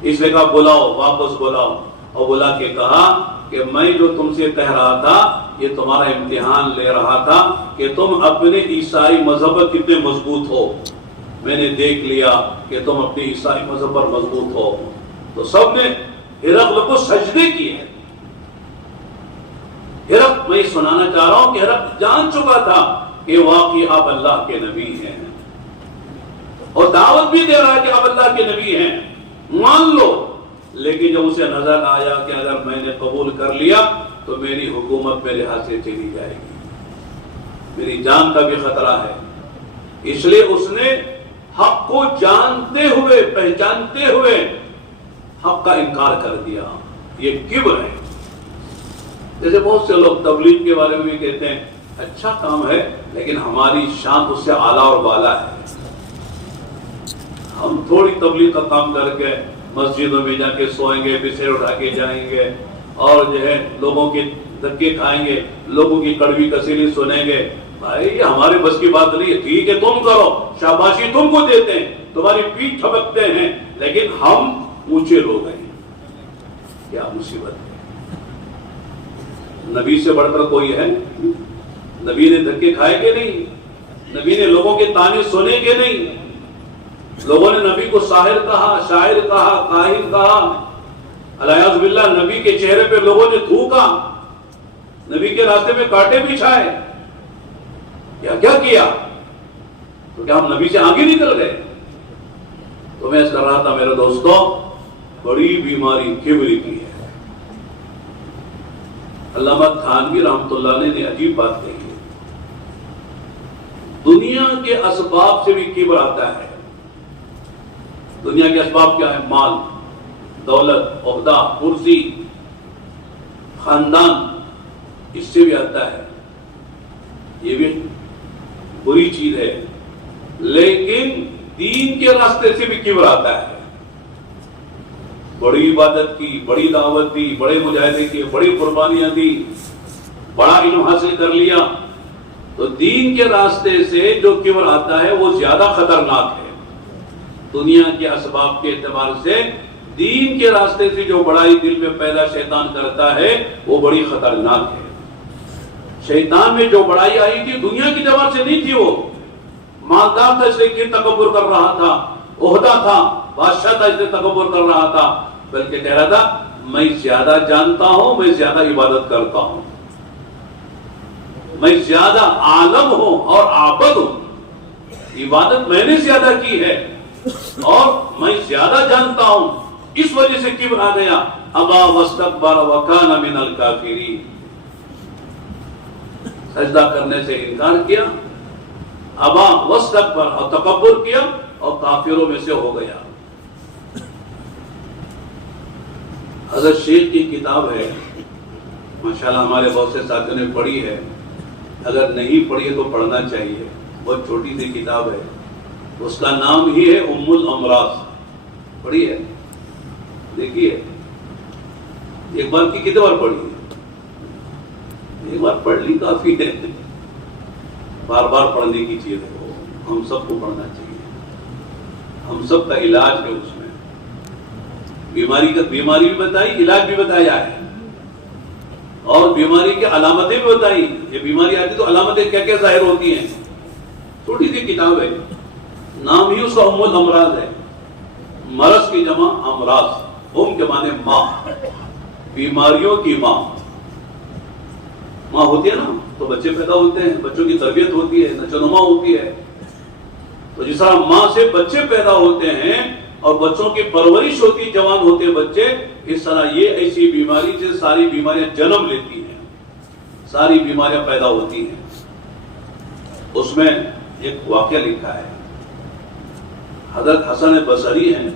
اس لیے کہا بلاؤ، واپس بلاؤ. اور بلا کے کہا کہ میں جو تم سے کہہ رہا تھا یہ تمہارا امتحان لے رہا تھا کہ تم اپنے عیسائی مذہب پر کتنے مضبوط ہو. میں نے دیکھ لیا کہ تم اپنے عیسائی مذہب پر مضبوط ہو. تو سب نے ہرقل کو سجدے کیے. ہرقل، میں سنانا چاہ رہا ہوں کہ ہرقل جان چکا تھا کہ واقعی آپ اللہ کے نبی ہیں، اور دعوت بھی دے رہا ہے کہ آپ اللہ کے نبی ہیں، مان لو. لیکن جب اسے نظر آیا کہ اگر میں نے قبول کر لیا تو میری حکومت میرے ہاتھ سے چلی جائے گی، میری جان کا بھی خطرہ ہے. اس لیے اس نے حق کو جانتے ہوئے، پہچانتے ہوئے حق کا انکار کر دیا. یہ کبر ہے. جیسے بہت سے لوگ تبلیغ کے بارے میں بھی کہتے ہیں اچھا کام ہے لیکن ہماری شان اس سے اعلیٰ اور بالا ہے. ہم تھوڑی تبلیغ کا کام کر کے مسجدوں میں جا کے سوئیں گے، بستر اٹھا کے جائیں گے اور جو ہے لوگوں کے دھکے کھائیں گے، لوگوں کی کڑوی کسیلی سنیں گے. بھائی یہ ہمارے بس کی بات نہیں ہے. ٹھیک ہے تم کرو، شاباشی تم کو دیتے ہیں، تمہاری پیٹھ تھپکتے ہیں، لیکن ہم اونچے لوگ ہیں. کیا مصیبت ہے. نبی سے بڑھ کر کوئی ہے؟ نبی نے دھکے کھائے گے نہیں، نبی نے لوگوں کے تانے سنے گے نہیں. لوگوں نے نبی کو ساحر کہا، شاعر کہا، کاہن کہا. الیاذ باللہ نبی کے چہرے پہ لوگوں نے تھوکا، نبی کے راستے میں کانٹے بچھائے. کیا کیا؟ تو کیا ہم نبی سے آگے نکل گئے؟ تو میں کر رہا تھا میرے دوستوں، بڑی بیماری کبر کی ہے. علامہ تھانوی رحمۃ اللہ علیہ نے عجیب بات کہی ہے. دنیا کے اسباب سے بھی کبر آتا ہے. دنیا کے اسباب کیا ہے؟ مال، دولت، عہدہ، کرسی، خاندان، اس سے بھی آتا ہے. یہ بھی بری چیز ہے. لیکن دین کے راستے سے بھی کبر آتا ہے. بڑی عبادت کی، بڑی دعوت دی، بڑے مجاہدے کیے، بڑی قربانیاں دی، بڑا علم حاصل کر لیا، تو دین کے راستے سے جو کبر آتا ہے وہ زیادہ خطرناک ہے. دنیا کے اسباب کے اعتبار سے دین کے راستے سے جو بڑائی دل میں پیدا شیطان کرتا ہے وہ بڑی خطرناک ہے. شیطان میں جو بڑائی آئی تھی دنیا کی اعتبار سے نہیں تھی. وہ مالدار تھا اس لیے تکبر کر رہا تھا، عہدہ تھا، بادشاہ تھا اس لیے تکبر کر رہا تھا، بلکہ کہہ رہا تھا میں زیادہ جانتا ہوں، میں زیادہ عبادت کرتا ہوں، میں زیادہ عالم ہوں اور عابد ہوں، عبادت میں نے زیادہ کی ہے اور میں زیادہ جانتا ہوں، اس وجہ سے کبر آ گیا، ابا واستکبر وکان من الکافرین، سجدہ کرنے سے انکار کیا، ابا واستکبر اور تکبر کیا اور کافروں میں سے ہو گیا۔ حضرت شیخ کی کتاب ہے، ماشاءاللہ ہمارے بہت سے ساتھیوں نے پڑھی ہے، اگر نہیں پڑھی ہے تو پڑھنا چاہیے، بہت چھوٹی سی کتاب ہے، اس کا نام ہی ہے ام الامراض، پڑھی ہے؟ دیکھیے ایک بار کی کتنے بار پڑھی ہے؟ ایک بار پڑھ لی کافی ہے، بار بار پڑھنے کی چیز ہے، ہم سب کو پڑھنا چاہیے، ہم سب کا علاج ہے اس میں، بیماری بھی بتائی، علاج بھی بتایا ہے، اور بیماری کی علامتیں بھی بتائی، یہ بیماری آتی تو علامتیں کیا کیا ظاہر ہوتی ہیں، چھوٹی سی کتاب ہے، نام ہی اس کا ام الامراض ہے، مرض کی جمع امراض، ام کے معنی ماں، بیماریوں کی ماں، ماں ہوتی ہے نا تو بچے پیدا ہوتے ہیں، بچوں کی تربیت ہوتی ہے، نشوونما ہوتی ہے، تو جس طرح ماں سے بچے پیدا ہوتے ہیں اور بچوں کی پرورش ہوتی، جوان ہوتے بچے، اس طرح یہ ایسی بیماری سے ساری بیماریاں جنم لیتی ہیں، ساری بیماریاں پیدا ہوتی ہیں۔ اس میں ایک واقعہ لکھا ہے، حضرت حسن بصری ہیں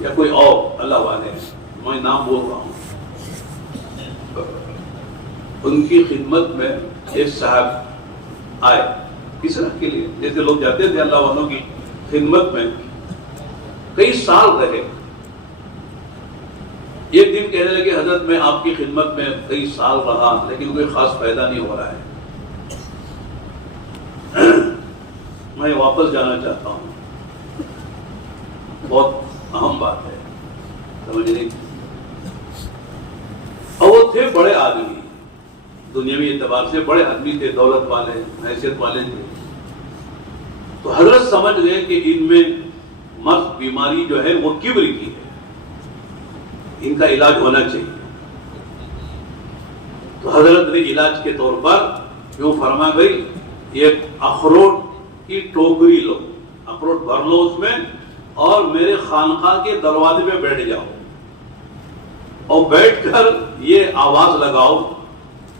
یا کوئی اور اللہ والے ہیں، میں نام بول رہا ہوں، ان کی خدمت میں ایک صاحب آئے، کس طرح کے لیے، جیسے لوگ جاتے تھے اللہ والوں کی خدمت میں، کئی سال رہے، ایک دن کہنے لگے حضرت میں آپ کی خدمت میں کئی سال رہا لیکن کوئی خاص فائدہ نہیں ہو رہا ہے، میں واپس جانا چاہتا ہوں، بہت اہم بات ہے، سمجھ نہیں؟ اور وہ تھے بڑے آدمی، دنیاوی اعتبار سے بڑے آدمی تھے، دولت والے، حیثیت والے تھے، تو حضرت سمجھ گئے کہ ان میں مرض بیماری جو ہے وہ کبر کی ہے، ان کا علاج ہونا چاہیے، تو حضرت نے علاج کے طور پر یوں فرما گئی، ایک اخروٹ کی ٹوکری لو، اخروٹ بھر لو اس میں، اور میرے خانقاہ کے دروازے پہ بیٹھ جاؤ، اور بیٹھ کر یہ آواز لگاؤ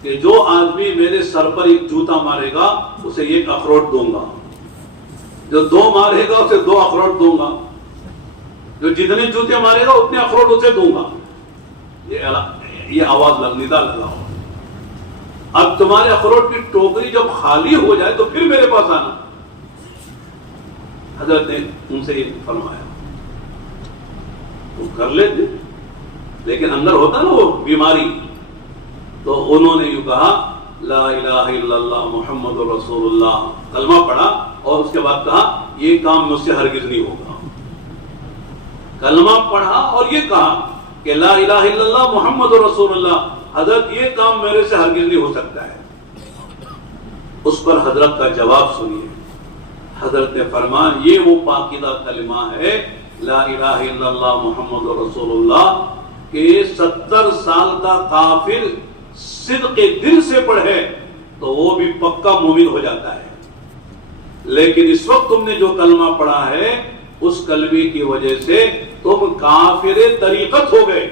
کہ جو آدمی میرے سر پر ایک جوتا مارے گا اسے ایک اخروٹ دوں گا، جو دو مارے گا اسے دو اخروٹ دوں گا، جو جتنے جوتے مارے گا اتنے اخروٹ اسے دوں گا، یہ آواز ندا لگاؤ، اب تمہارے اخروٹ کی ٹوکری جب خالی ہو جائے تو پھر میرے پاس آنا۔ حضرت نے ان سے یہ فرمایا، وہ کر لیتے لیکن اندر ہوتا نا وہ بیماری، تو انہوں نے یوں کہا لا الہ الا اللہ محمد رسول اللہ، کلمہ پڑھا اور اس کے بعد کہا یہ کام مجھ سے ہرگز نہیں ہوگا، کلمہ پڑھا اور یہ کہا کہ لا الہ الا اللہ محمد رسول اللہ، حضرت یہ کام میرے سے ہرگز نہیں ہو سکتا ہے۔ اس پر حضرت کا جواب سنیے، حضرت نے فرمایا یہ وہ پاکیزہ کلمہ ہے لا الہ الا اللہ محمد رسول اللہ کہ 70 سال کا کافر صدق دل سے پڑھے تو وہ بھی پکا مومن ہو جاتا ہے، لیکن اس وقت تم نے جو کلمہ پڑھا ہے اس کلمے کی وجہ سے تم کافر طریقت ہو گئے،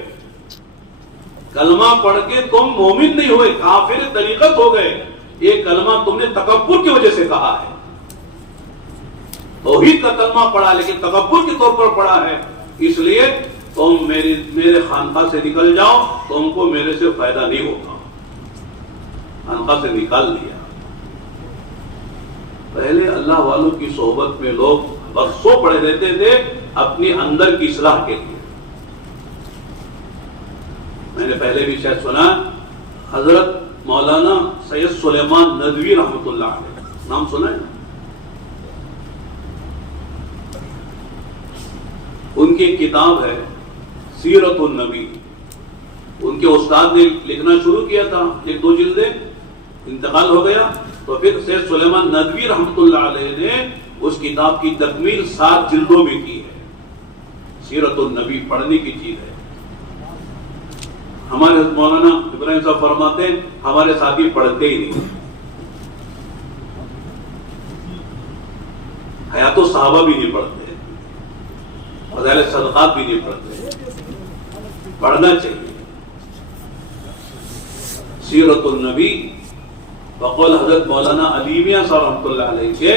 کلمہ پڑھ کے تم مومن نہیں ہوئے، کافر طریقت ہو گئے، یہ کلمہ تم نے تکبر کی وجہ سے کہا ہے، توحید کا کلمہ پڑھا لیکن تکبر کے طور پر پڑھا ہے، اس لیے تم میرے خانقاہ سے نکل جاؤ، تم کو میرے سے فائدہ نہیں ہوگا، خانقاہ سے نکال دیا۔ پہلے اللہ والوں کی صحبت میں لوگ برسوں پڑے رہتے تھے اپنی اندر کی اصلاح کے لیے۔ میں نے پہلے بھی شاید سنا، حضرت مولانا سید سلیمان ندوی رحمۃ اللہ علیہ، نام سنا ہے؟ ان کی کتاب ہے سیرت النبی، ان کے استاد نے لکھنا شروع کیا تھا، 1-2 جلدیں، انتقال ہو گیا، تو پھر سید سلیمان ندوی رحمۃ اللہ علیہ نے اس کتاب کی تکمیل 7 جلدوں میں کی ہے۔ سیرت النبی پڑھنے کی چیز ہے، ہمارے مولانا ابراہیم صاحب فرماتے ہیں ہمارے ساتھی پڑھتے ہی نہیں، حیات الصحابہ بھی نہیں پڑھتے، فضائل صدقات بھی نہیں پڑھتے، پڑھنا چاہیے۔ سیرت النبی بقول حضرت مولانا علی میاں صاحب رحمۃ اللہ علیہ کے،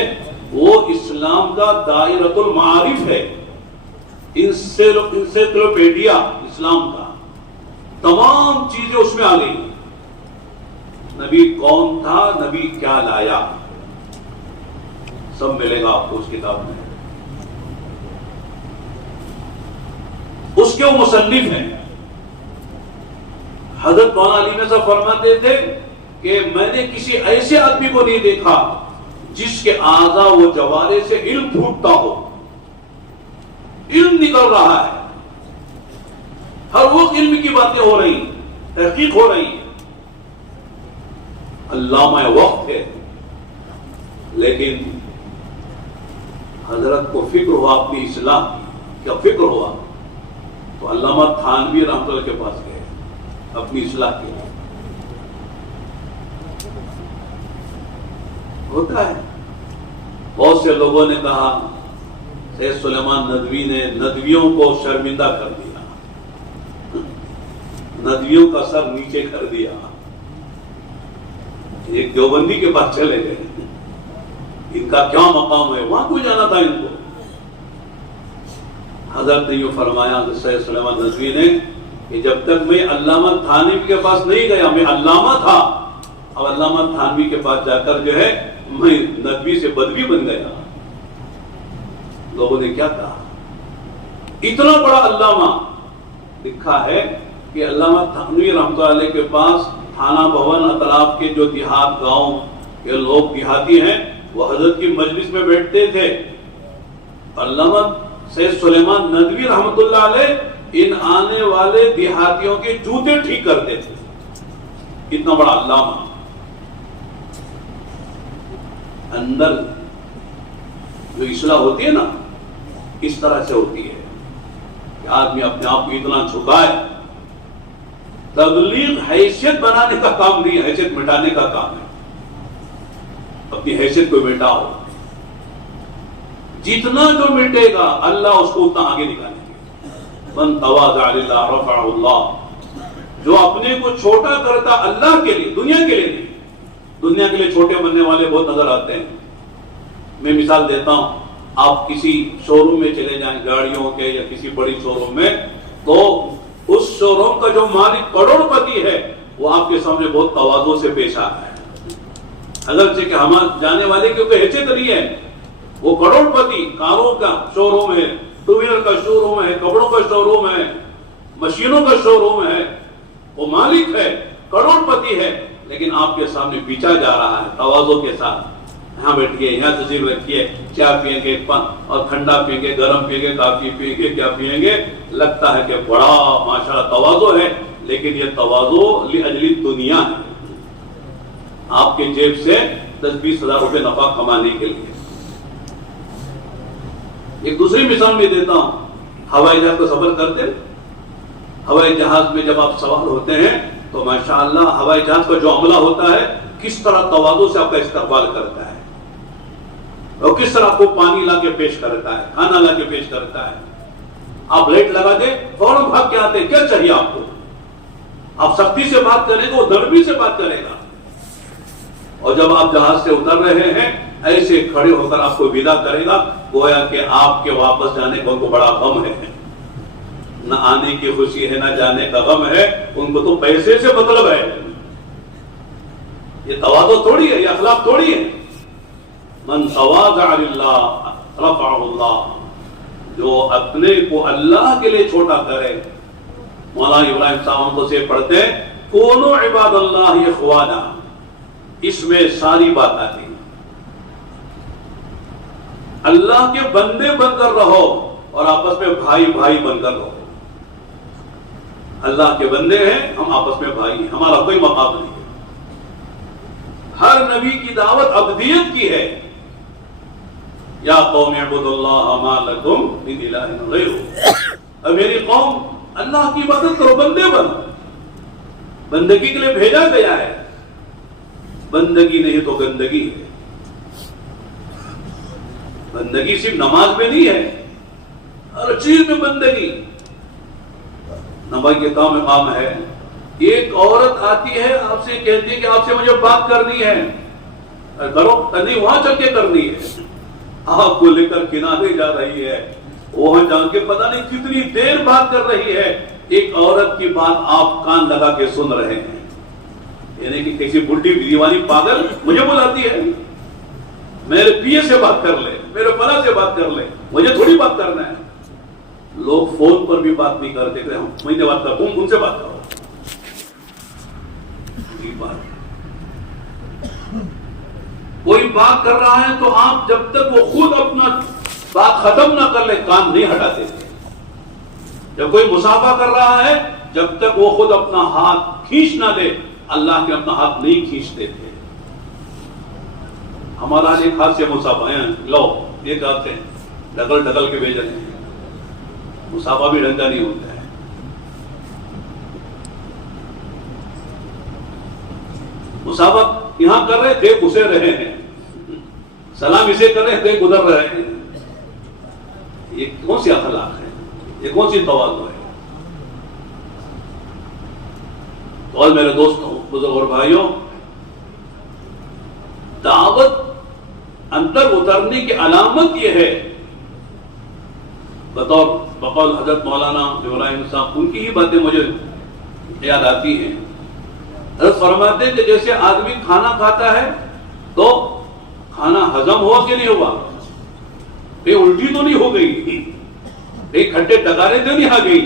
وہ اسلام کا دائرۃ المعارف ہے، انسائکلوپیڈیا اسلام کا، تمام چیزیں اس میں آ گئی، نبی کون تھا، نبی کیا لایا، سب ملے گا آپ کو اس کتاب میں۔ اس کے وہ مصنف ہیں۔ حضرت مولانا علی میں صاحب فرماتے تھے کہ میں نے کسی ایسے آدمی کو نہیں دیکھا جس کے اعضاء و جوارے سے علم پھوٹتا ہو، علم نکل رہا ہے، ہر وقت علم کی باتیں ہو رہی، تحقیق ہو رہی، علامہ وقت ہے، لیکن حضرت کو فکر ہوا اپنی اصلاح کیا فکر ہوا تو علامہ تھانوی رحمۃ اللہ کے پاس گئے اپنی اصلاح کے لیے۔ ہوتا ہے، بہت سے لوگوں نے کہا سید سلیمان ندوی نے ندویوں کو شرمندہ کر دیا، ندویوں کا سر نیچے کر دیا، ایک دیوبندی کے پاس چلے گئے، ان کا کیا مقام ہے، وہاں کوئی جانا تھا ان کو۔ حضرت نے یہ فرمایا سید سلیمان ندوی نے کہ جب تک میں علامہ تھانوی کے پاس نہیں گیا، میں علامہ تھا، اب علامہ تھانوی کے پاس جا کر جو ہے میں ندوی سے بدوی بن گیا۔ لوگوں نے کیا کہا، اتنا بڑا علامہ، لکھا ہے کہ علامہ تھانوی رحمۃ اللہ علیہ کے پاس تھانہ بھون اطراف کے جو دیہات گاؤں کے لوگ دیہاتی ہیں وہ حضرت کی مجلس میں بیٹھتے تھے، علامہ سید سلیمان ندوی رحمۃ اللہ علیہ ان آنے والے دیہاتیوں کے جوتے ٹھیک کرتے تھے، اتنا بڑا علامہ۔ اندر جو اصلاح ہوتی ہے نا، اس طرح سے ہوتی ہے کہ آدمی اپنے آپ کو اتنا جھکائے۔ تبلیغ حیثیت بنانے کا کام نہیں ہے، حیثیت مٹانے کا کام ہے، اپنی حیثیت کو مٹاؤ، جتنا جو مٹے گا اللہ اس کو اتنا آگے نکالے گا۔ من تواضع للہ رفعہ اللہ، جو اپنے کو چھوٹا کرتا اللہ کے لیے، دنیا کے لیے نہیں، دنیا کے لیے چھوٹے بننے والے بہت نظر آتے ہیں۔ میں مثال دیتا ہوں، آپ کسی شو روم میں چلے جائیں گاڑیوں کے یا کسی بڑی شو روم میں، تو اس شو روم کا جو مالک کروڑ پتی ہے وہ آپ کے سامنے بہت تواضع سے پیش آ رہا ہے، اگرچہ کہ ہم جانے والے کی کوئی حیثیت نہیں ہے، وہ کروڑ پتی، کاروں کا شو روم ہے، ٹو ویلر کا شو روم ہے، کپڑوں کا شو روم ہے، مشینوں کا شو روم ہے، وہ مالک ہے، کروڑ پتی ہے، لیکن آپ کے سامنے بیچا جا رہا ہے تواضع کے ساتھ۔ یہاں بیٹھیے، یہاں تشریف رکھیے، چائے پیئیں گے اور ٹھنڈا پیئیں گے، گرم پیئیں گے، کافی پیئیں گے، کیا پیئیں گے، لگتا ہے کہ بڑا ماشاءاللہ تواضع ہے، لیکن یہ تواضع لاجل دنیا ہے، آپ کے جیب سے 10-20 ہزار روپے نفع کمانے کے لیے۔ ایک دوسری مثال میں دیتا ہوں، ہوائی جہاز کا سفر کرتے، ہوائی جہاز میں جب آپ سوار ہوتے ہیں تو ماشاءاللہ ہوائی جہاز کا جو عملہ ہوتا ہے کس طرح تواضع سے آپ کا استقبال کرتا ہے، اور کس طرح آپ کو پانی لا کے پیش کرتا ہے، کھانا لا کے پیش کرتا ہے۔ آپ لائٹ لگا دیں فوراً بھاگ کے آتے ہیں، کیا چاہیے آپ کو، آپ سختی سے بات کریں گے وہ نرمی سے بات کرے گا، اور جب آپ جہاز سے اتر رہے ہیں ایسے کھڑے ہو کر آپ کو ودا کرے گا گویا کہ آپ کے واپس جانے کا ان کو بڑا غم ہے، نہ آنے کی خوشی ہے نہ جانے کا غم ہے، ان کو تو پیسے سے مطلب ہے۔ یہ تواضع تھوڑی ہے، یہ اخلاق تھوڑی ہے۔ من تواضع للہ رفعہ اللہ، جو اپنے کو اللہ کے لیے چھوٹا کرے۔ مولانا ابراہیم صاحب کو سے پڑھتے ہیں کونوا عباد اللہ اخوانا، اس میں ساری بات آتی ہے، اللہ کے بندے بن کر رہو اور آپس میں بھائی بھائی بن کر رہو۔ اللہ کے بندے ہیں، ہم آپس میں بھائی ہیں، ہمارا کوئی مقام نہیں ہے۔ ہر نبی کی دعوت عبدیت کی ہے، یا قوم اعبدوا اللہ ما لکم من الہ غیرہ، اور میری قوم اللہ کی عبادت کرو، بندے بنو۔ بندگی کے لیے بھیجا گیا ہے. بندگی نہیں تو گندگی ہے. بندگی صرف نماز میں نہیں ہے، ہر چیز میں بندگی. نماز کے کام ہے. ایک عورت آتی ہے آپ سے کہتی ہے کہ آپ سے مجھے بات کرنی ہے، کرو، نہیں وہاں چل کے کرنی ہے. آپ کو لے کر کنارے جا رہی ہے، وہاں جا کے پتہ نہیں کتنی دیر بات کر رہی ہے. ایک عورت کی بات آپ کان لگا کے سن رہے ہیں. یعنی کہ کسی بڈھی دیوانی پاگل مجھے بلاتی ہے، میرے پیے سے بات کر لے، میرے فلاں سے بات کر لے، مجھے تھوڑی بات کرنا ہے. لوگ فون پر بھی بات نہیں کرتے کہ مجھے بات کرتا ہوں، ان سے بات کرو. کوئی بات کر رہا ہے تو آپ جب تک وہ خود اپنا بات ختم نہ کر لے کان نہیں ہٹاتے تھے. جب کوئی مصافحہ کر رہا ہے جب تک وہ خود اپنا ہاتھ کھینچ نہ لے اللہ کے اپنا ہاتھ نہیں کھینچتے تھے. ہمارا ایک ہاتھ سے مصافحہ ہے، لو ایک ہاتھ سے ڈگل ڈگل کے بھیج رہے ہیں. مصافحہ بھی ڈھنگا نہیں ہوتا ہے. مصافحہ یہاں کر رہے دیکھ اسے رہے ہیں، سلام اسے کر رہے دیکھ ادھر رہے ہیں. یہ کون سی اخلاق ہے؟ یہ کون سی تواضع ہے؟ اور میرے دوستوں، بزرگ اور بھائیوں، دعوت اندر اترنے کی علامت یہ ہے، بقول حضرت مولانا ابراہیم صاحب، ان کی ہی باتیں مجھے یاد آتی ہیں. حضرت فرماتے ہیں کہ جیسے آدمی کھانا کھاتا ہے تو کھانا ہضم ہوا کہ نہیں ہوا، کہیں الٹی تو نہیں ہو گئی، کہیں کھٹے ٹکارے تو نہیں آ گئی،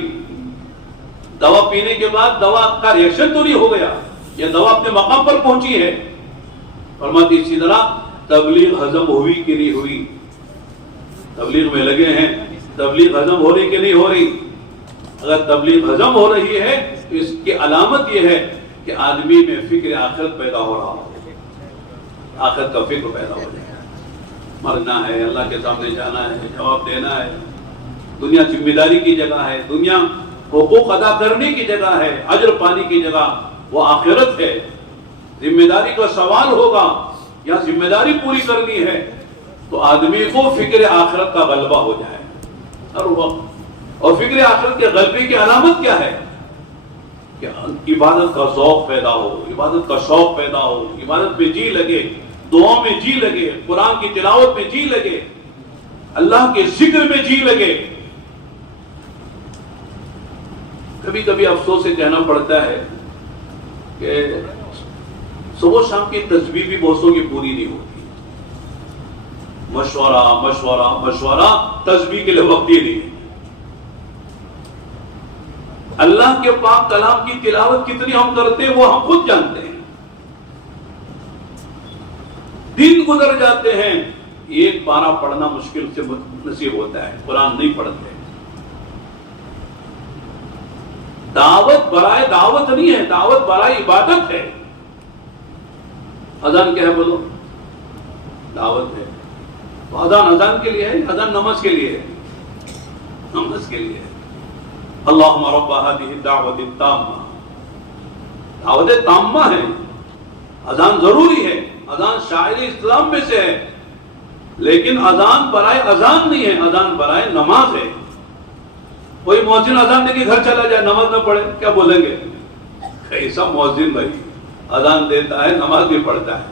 دوا پینے کے بعد دوا کا ریئیکشن تو نہیں ہو گیا، یا دوا اپنے مقام پر پہنچی ہے. فرماتے اسی طرح تبلیغ ہضم ہوئی کہ نہیں ہوئی. تبلیغ میں لگے ہیں، تبلیغ ہضم ہو رہی کہ نہیں ہو رہی. اگر تبلیغ ہضم ہو رہی ہے تو اس کی علامت یہ ہے کہ آدمی میں فکر آخرت پیدا ہو رہا ہو، آخرت کا فکر پیدا ہو جائے. مرنا ہے، اللہ کے سامنے جانا ہے، جواب دینا ہے. دنیا ذمہ داری کی جگہ ہے، دنیا حقوق ادا کرنے کی جگہ ہے، اجر پانے کی جگہ وہ آخرت ہے. ذمہ داری کا سوال ہوگا یا ذمہ داری پوری کرنی ہے تو آدمی کو فکر آخرت کا غلبہ ہو جائے ہر وقت. اور فکر آخرت کے غلبے کی علامت کیا ہے؟ کہ عبادت کا ذوق پیدا ہو، عبادت کا شوق پیدا ہو، عبادت میں جی لگے، دعاؤں میں جی لگے، قرآن کی تلاوت میں جی لگے، اللہ کے ذکر میں جی لگے. کبھی کبھی افسوس سے کہنا پڑتا ہے کہ صبح شام کی تسبیح بھی بہتوں کی پوری نہیں ہوتی. مشورہ مشورہ مشورہ، تسبیح کے لیے وقت ہی نہیں. اللہ کے پاک کلام کی تلاوت کتنی ہم کرتے ہیں وہ ہم خود جانتے ہیں. دن گزر جاتے ہیں، ایک پارہ پڑھنا مشکل سے نصیب ہوتا ہے، قرآن نہیں پڑھتے. دعوت برائے دعوت نہیں ہے، دعوت برائے عبادت ہے. اذان کیا ہے بولو؟ دعوت ہے. اذان اذان کے لیے ہے، اذان نماز کے لیے ہے، نماز کے لیے ہے. اللہم رب هذه الدعوت التامہ، دعوت تامہ ہے. اذان ضروری ہے، اذان شاعر اسلام میں سے ہے، لیکن اذان برائے اذان نہیں ہے، اذان برائے نماز ہے. کوئی مؤذن اذان دے کے گھر چلا جائے، نماز نہ پڑھے، کیا بولیں گے؟ کیسا مؤذن بھائی، اذان دیتا ہے نماز بھی پڑھتا ہے.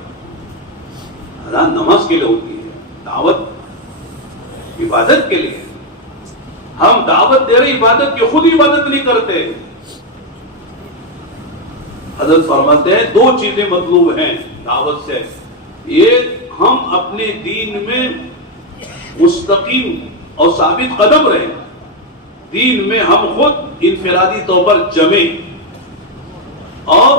اذان نماز کے لیے ہوتی ہے، دعوت عبادت کے لیے. ہم دعوت دے رہے عبادت کی، خود عبادت نہیں کرتے. حضرت فرماتے ہیں دو چیزیں مطلوب ہیں دعوت سے. ایک، ہم اپنے دین میں مستقیم اور ثابت قدم رہیں، دین میں ہم خود انفرادی طور پر جمیں. اور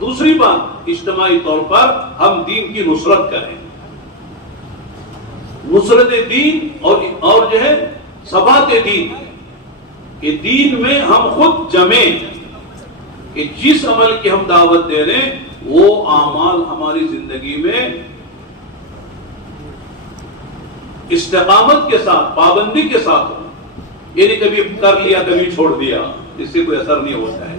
دوسری بات، اجتماعی طور پر ہم دین کی نصرت کریں. نصرت دین اور جو ہے ثبات دین، کہ دین میں ہم خود جمیں، کہ جس عمل کی ہم دعوت دے رہے ہیں وہ اعمال ہماری زندگی میں استقامت کے ساتھ، پابندی کے ساتھ ہو. یعنی کبھی کر لیا کبھی چھوڑ دیا، اس سے کوئی اثر نہیں ہوتا ہے.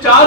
4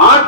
8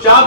4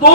2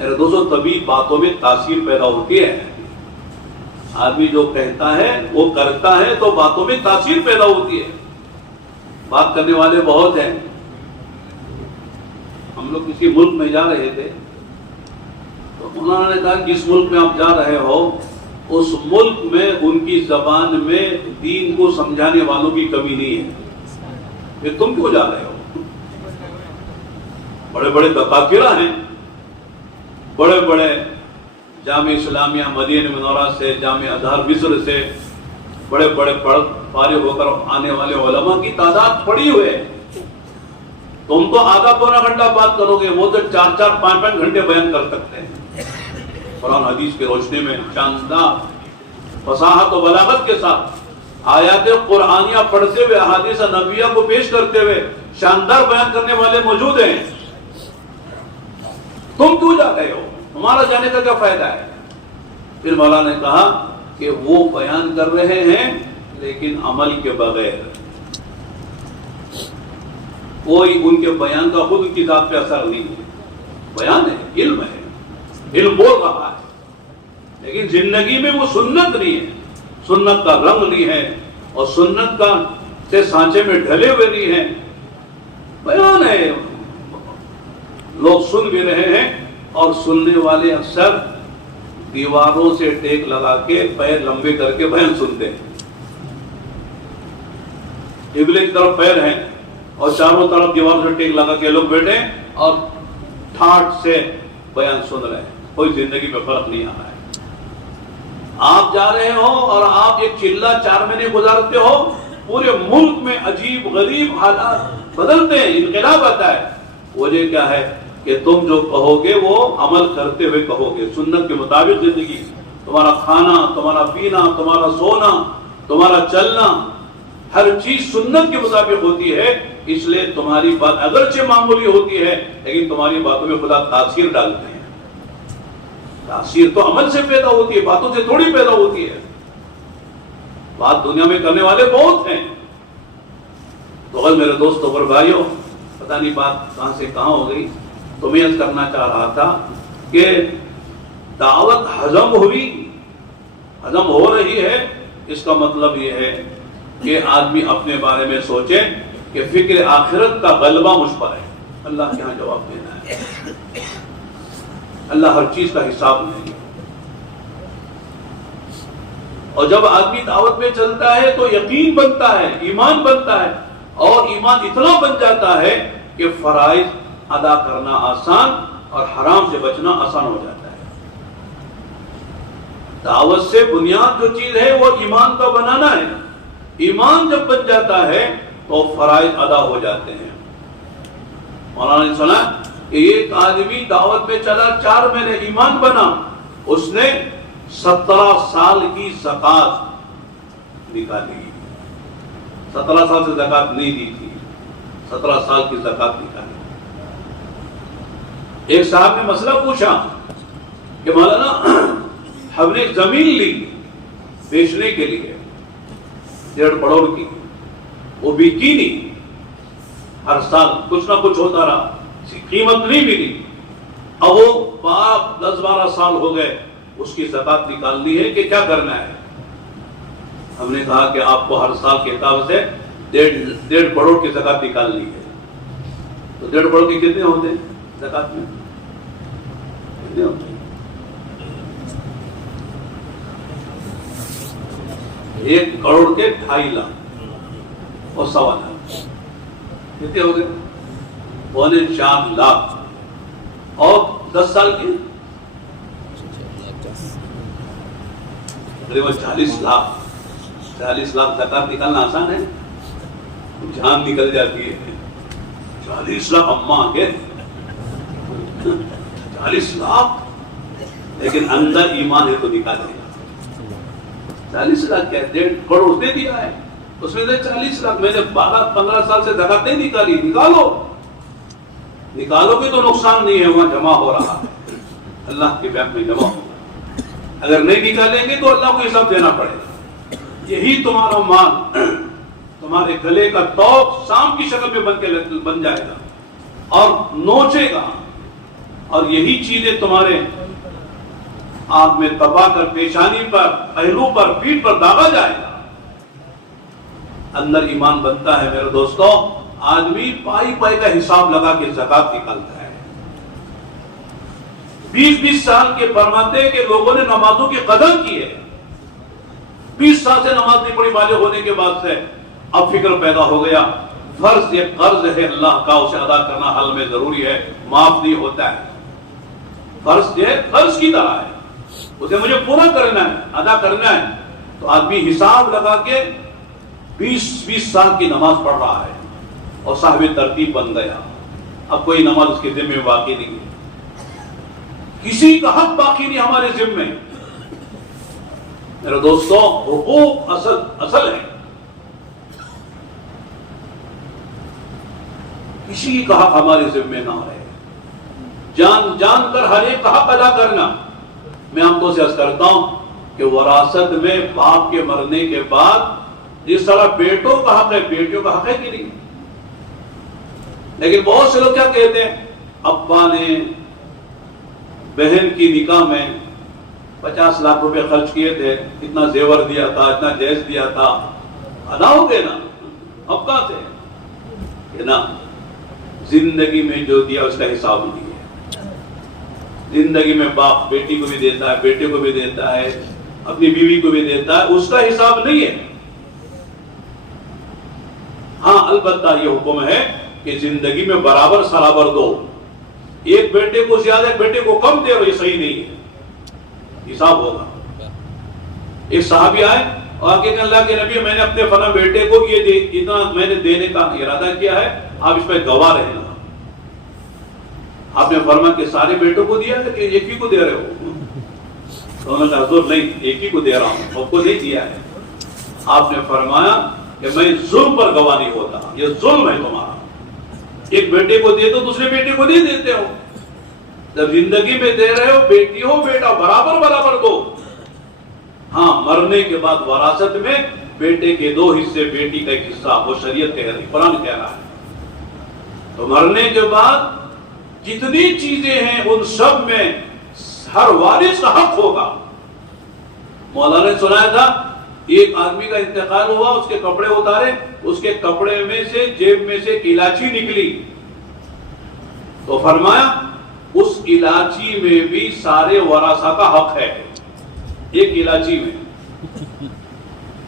میرے دوستوں تبھی باتوں میں تاثیر پیدا ہوتی ہے. آدمی جو کہتا ہے وہ کرتا ہے تو باتوں میں تاثیر پیدا ہوتی ہے. بات کرنے والے بہت ہیں. ہم لوگ کسی ملک میں جا رہے تھے تو انہوں نے کہا جس ملک میں آپ جا رہے ہو اس ملک میں ان کی زبان میں دین کو سمجھانے والوں کی کمی نہیں ہے. پھر تم کیوں جا رہے ہو؟ بڑے بڑے دکاترہ ہیں، بڑے بڑے جامعہ اسلامیہ مدینہ منورہ سے، جامعہ ازہر مصر سے بڑے بڑے فارغ ہو کر آنے والے علماء کی تعداد پڑی ہوئے. تم تو آدھا پونا گھنٹہ بات کرو گے، وہ تو 4-4-5 گھنٹے بیان کر سکتے ہیں قرآن حدیث کی روشنی میں شاندار فصاحت و بلاغت کے ساتھ آیات قرآنیہ پڑھتے ہوئے، احادیث نبویہ کو پیش کرتے ہوئے شاندار بیان کرنے والے موجود ہیں. تم کیوں جا رہے ہو؟ تمہارا جانے کا کیا فائدہ ہے؟ پھر مولانا نے کہا کہ وہ بیان کر رہے ہیں لیکن عمل کے بغیر. کوئی ان کے بیان کا خود کی ذات پہ اثر نہیں ہے. بیان ہے، علم ہے، علم بول رہا ہے، لیکن زندگی میں وہ سنت نہیں ہے، سنت کا رنگ نہیں ہے اور سنت کا سے سانچے میں ڈھلے ہوئے نہیں ہیں. بیان ہے، لوگ سن بھی رہے ہیں اور سننے والے اکثر دیواروں سے ٹیک لگا کے پیر لمبے کر کے بیان سنتے ہیں. قبلے کی طرف پیر ہیں اور چاروں طرف دیوار سے ٹیک لگا کے لوگ بیٹھے اور ٹھاٹ سے بیان سن رہے ہیں. کوئی زندگی میں فرق نہیں آ رہا ہے. آپ جا رہے ہو اور آپ ایک چلہ 4 مہینے گزارتے ہو، پورے ملک میں عجیب غریب حالات بدلتے ہیں، انقلاب آتا ہے. وجہ کیا ہے کہ تم جو کہو گے وہ عمل کرتے ہوئے کہو گے، سنت کے مطابق زندگی. تمہارا کھانا، تمہارا پینا، تمہارا سونا، تمہارا چلنا، ہر چیز سنت کے مطابق ہوتی ہے. اس لیے تمہاری بات اگرچہ معمولی ہوتی ہے لیکن تمہاری باتوں میں خدا تاثیر ڈالتے ہیں. تاثیر تو عمل سے پیدا ہوتی ہے، باتوں سے تھوڑی پیدا ہوتی ہے. بات دنیا میں کرنے والے بہت ہیں. تو اگر میرے دوستوں اور بھائیوں، پتہ نہیں بات کہاں سے کہاں ہو گئی، تو میں یہ کرنا چاہ رہا تھا کہ دعوت ہضم ہو رہی ہے. اس کا مطلب یہ ہے کہ آدمی اپنے بارے میں سوچے کہ فکر آخرت کا غلبہ مجھ پر ہے. اللہ کے ہاں جواب دینا ہے. اللہ ہر چیز کا حساب نہیں. اور جب آدمی دعوت میں چلتا ہے تو یقین بنتا ہے، ایمان بنتا ہے، اور ایمان اتنا بن جاتا ہے کہ فرائض ادا کرنا آسان اور حرام سے بچنا آسان ہو جاتا ہے. دعوت سے بنیاد جو چیز ہے وہ ایمان کا بنانا ہے. ایمان جب بن جاتا ہے تو فرائض ادا ہو جاتے ہیں. مولانا نے سنا کہ ایک آدمی دعوت میں چلا 4 مہینے، ایمان بنا، اس نے 17 سال کی زکوٰۃ نکالی. 17 سال سے زکوٰۃ نہیں دی تھی، 17 سال کی زکوٰۃ نکالی. ایک صاحب نے مسئلہ پوچھا کہ مولانا ہم نے زمین لی بیچنے کے لیے 1.5 کروڑ کی، وہ بیچی نہیں، ہر سال کچھ نہ کچھ ہوتا رہا، قیمت نہیں ملی. اب وہ 10-12 سال ہو گئے، اس کی زکوٰۃ نکالنی ہے کہ کیا کرنا ہے؟ ہم نے کہا کہ آپ کو ہر سال کے حساب سے 1.5 کروڑ کی زکوٰۃ نکالنی ہے. تو 1.5 کروڑ کے کتنے ہوتے ہیں زکوٰۃ میں؟ کتنے ہوتے ہیں؟ 1 کروڑ کے 2.5 لاکھ اور 1.25 لاکھ کتنے ہو گئے؟ 4.25 لاکھ. اور 10 سال کی تقریباً 40 لاکھ. 40 لاکھ زکوٰۃ نکالنا آسان ہے؟ جان نکل جاتی ہے. 40 لاکھ اماں کے 40 لاکھ، لیکن اندر ایمان ہے تو نکالے گا. 40 لاکھ کیا 1.5 کروڑ دے دیا ہے، اس میں سے 40 لاکھ میں نے 12-15 سال سے زکوٰۃ نہیں نکالی. نکالو گے تو نقصان نہیں ہے، وہاں جمع ہو رہا ہے، اللہ کے بینک میں جمع ہوگا. اگر نہیں نکالیں گے تو اللہ کو حساب دینا پڑے گا. یہی تمہارا مال تمہارے گلے کا توق سانپ کی شکل میں بن جائے گا اور نوچے گا. اور یہی چیزیں تمہارے آنکھ میں تباہ کر پیشانی پر، پہلو پر، پیٹھ پر داغا جائے گا۔ اندر ایمان بنتا ہے میرے دوستوں، آدمی پائی پائی کا حساب لگا کے زکات نکالتا ہے۔ 20 سال کے فرماتے ہیں کہ لوگوں نے نمازوں کی قدر کی ہے، 20 سال سے نماز نہیں پڑھی بالغ ہونے کے بعد سے، اب فکر پیدا ہو گیا فرض ایک قرض ہے اللہ کا، اسے ادا کرنا حل میں ضروری ہے، معاف نہیں ہوتا ہے۔ فرض جو ہے قرض کی طرح ہے، اسے مجھے پورا کرنا ہے، ادا کرنا ہے۔ تو آدمی حساب لگا کے 20 سال کی نماز پڑھ رہا ہے اور صاحب ترتیب بن گیا، اب کوئی نماز اس کے ذمہ میں باقی نہیں ہے، کسی کا حق باقی نہیں ہمارے ذمہ۔ میرے دوستوں، حقوق اصل ہے، کسی کا حق ہمارے ذمہ نہ ہے، جان جان کر ہر ایک کا حق ادا کرنا۔ میں آپ کو سے عرض کرتا ہوں کہ وراثت میں باپ کے مرنے کے بعد جس طرح بیٹوں کا حق ہے، بیٹیوں کا حق ہے کہ نہیں؟ لیکن بہت سے لوگ کیا کہتے ہیں، ابا نے بہن کی نکاح میں 50 لاکھ روپے خرچ کیے تھے، اتنا زیور دیا تھا، اتنا جہیز دیا تھا، ادا ہو گئے نا، اب کہاں تھے کہ نا زندگی میں جو دیا اس کا حساب نہیں ہے۔ زندگی میں باپ بیٹی کو بھی دیتا ہے، بیٹے کو بھی دیتا ہے، اپنی بیوی کو بھی دیتا ہے، اس کا حساب نہیں ہے۔ ہاں البتہ یہ حکم ہے کہ زندگی میں برابر سرابر دو، ایک بیٹے کو زیادہ ایک بیٹے کو کم دے، یہ صحیح نہیں ہے، حساب ہوگا۔ ایک صحابی آئے اور آگے کہ اللہ کے نبی، میں نے اپنے فلاں بیٹے کو یہ اتنا میں نے دینے کا ارادہ کیا ہے، آپ اس پہ گواہ رہنا۔ آپ نے فرمایا کہ سارے بیٹوں کو دیا ہے کہ ایک ہی کو دے رہے ہو؟ تو انہوں نے کہا حضور نہیں، ایک ہی کو دے رہا ہوں، سب کو نہیں دیا ہے۔ آپ نے فرمایا کہ میں ظلم پر گواہ نہیں ہوتا، یہ ظلم ہے تمہارا، ایک بیٹے کو دے تو دوسرے بیٹے کو نہیں دیتے ہو۔ جب زندگی میں دے رہے ہو، بیٹی ہو بیٹا برابر برابر دو۔ ہاں مرنے کے بعد وراثت میں بیٹے کے 2 حصے، بیٹی کا 1 حصہ، وہ شریعت کہہ رہی، قرآن کہہ رہا ہے۔ تو مرنے کے بعد جتنی چیزیں ہیں ان سب میں ہر وارث کا حق ہوگا۔ مولانا نے سنایا تھا ایک آدمی کا انتقال ہوا، اس کے کپڑے اتارے، اس کے کپڑے میں سے جیب میں سے ایک الائچی نکلی، تو فرمایا اس الائچی میں بھی سارے ورثاء کا حق ہے، ایک الائچی میں۔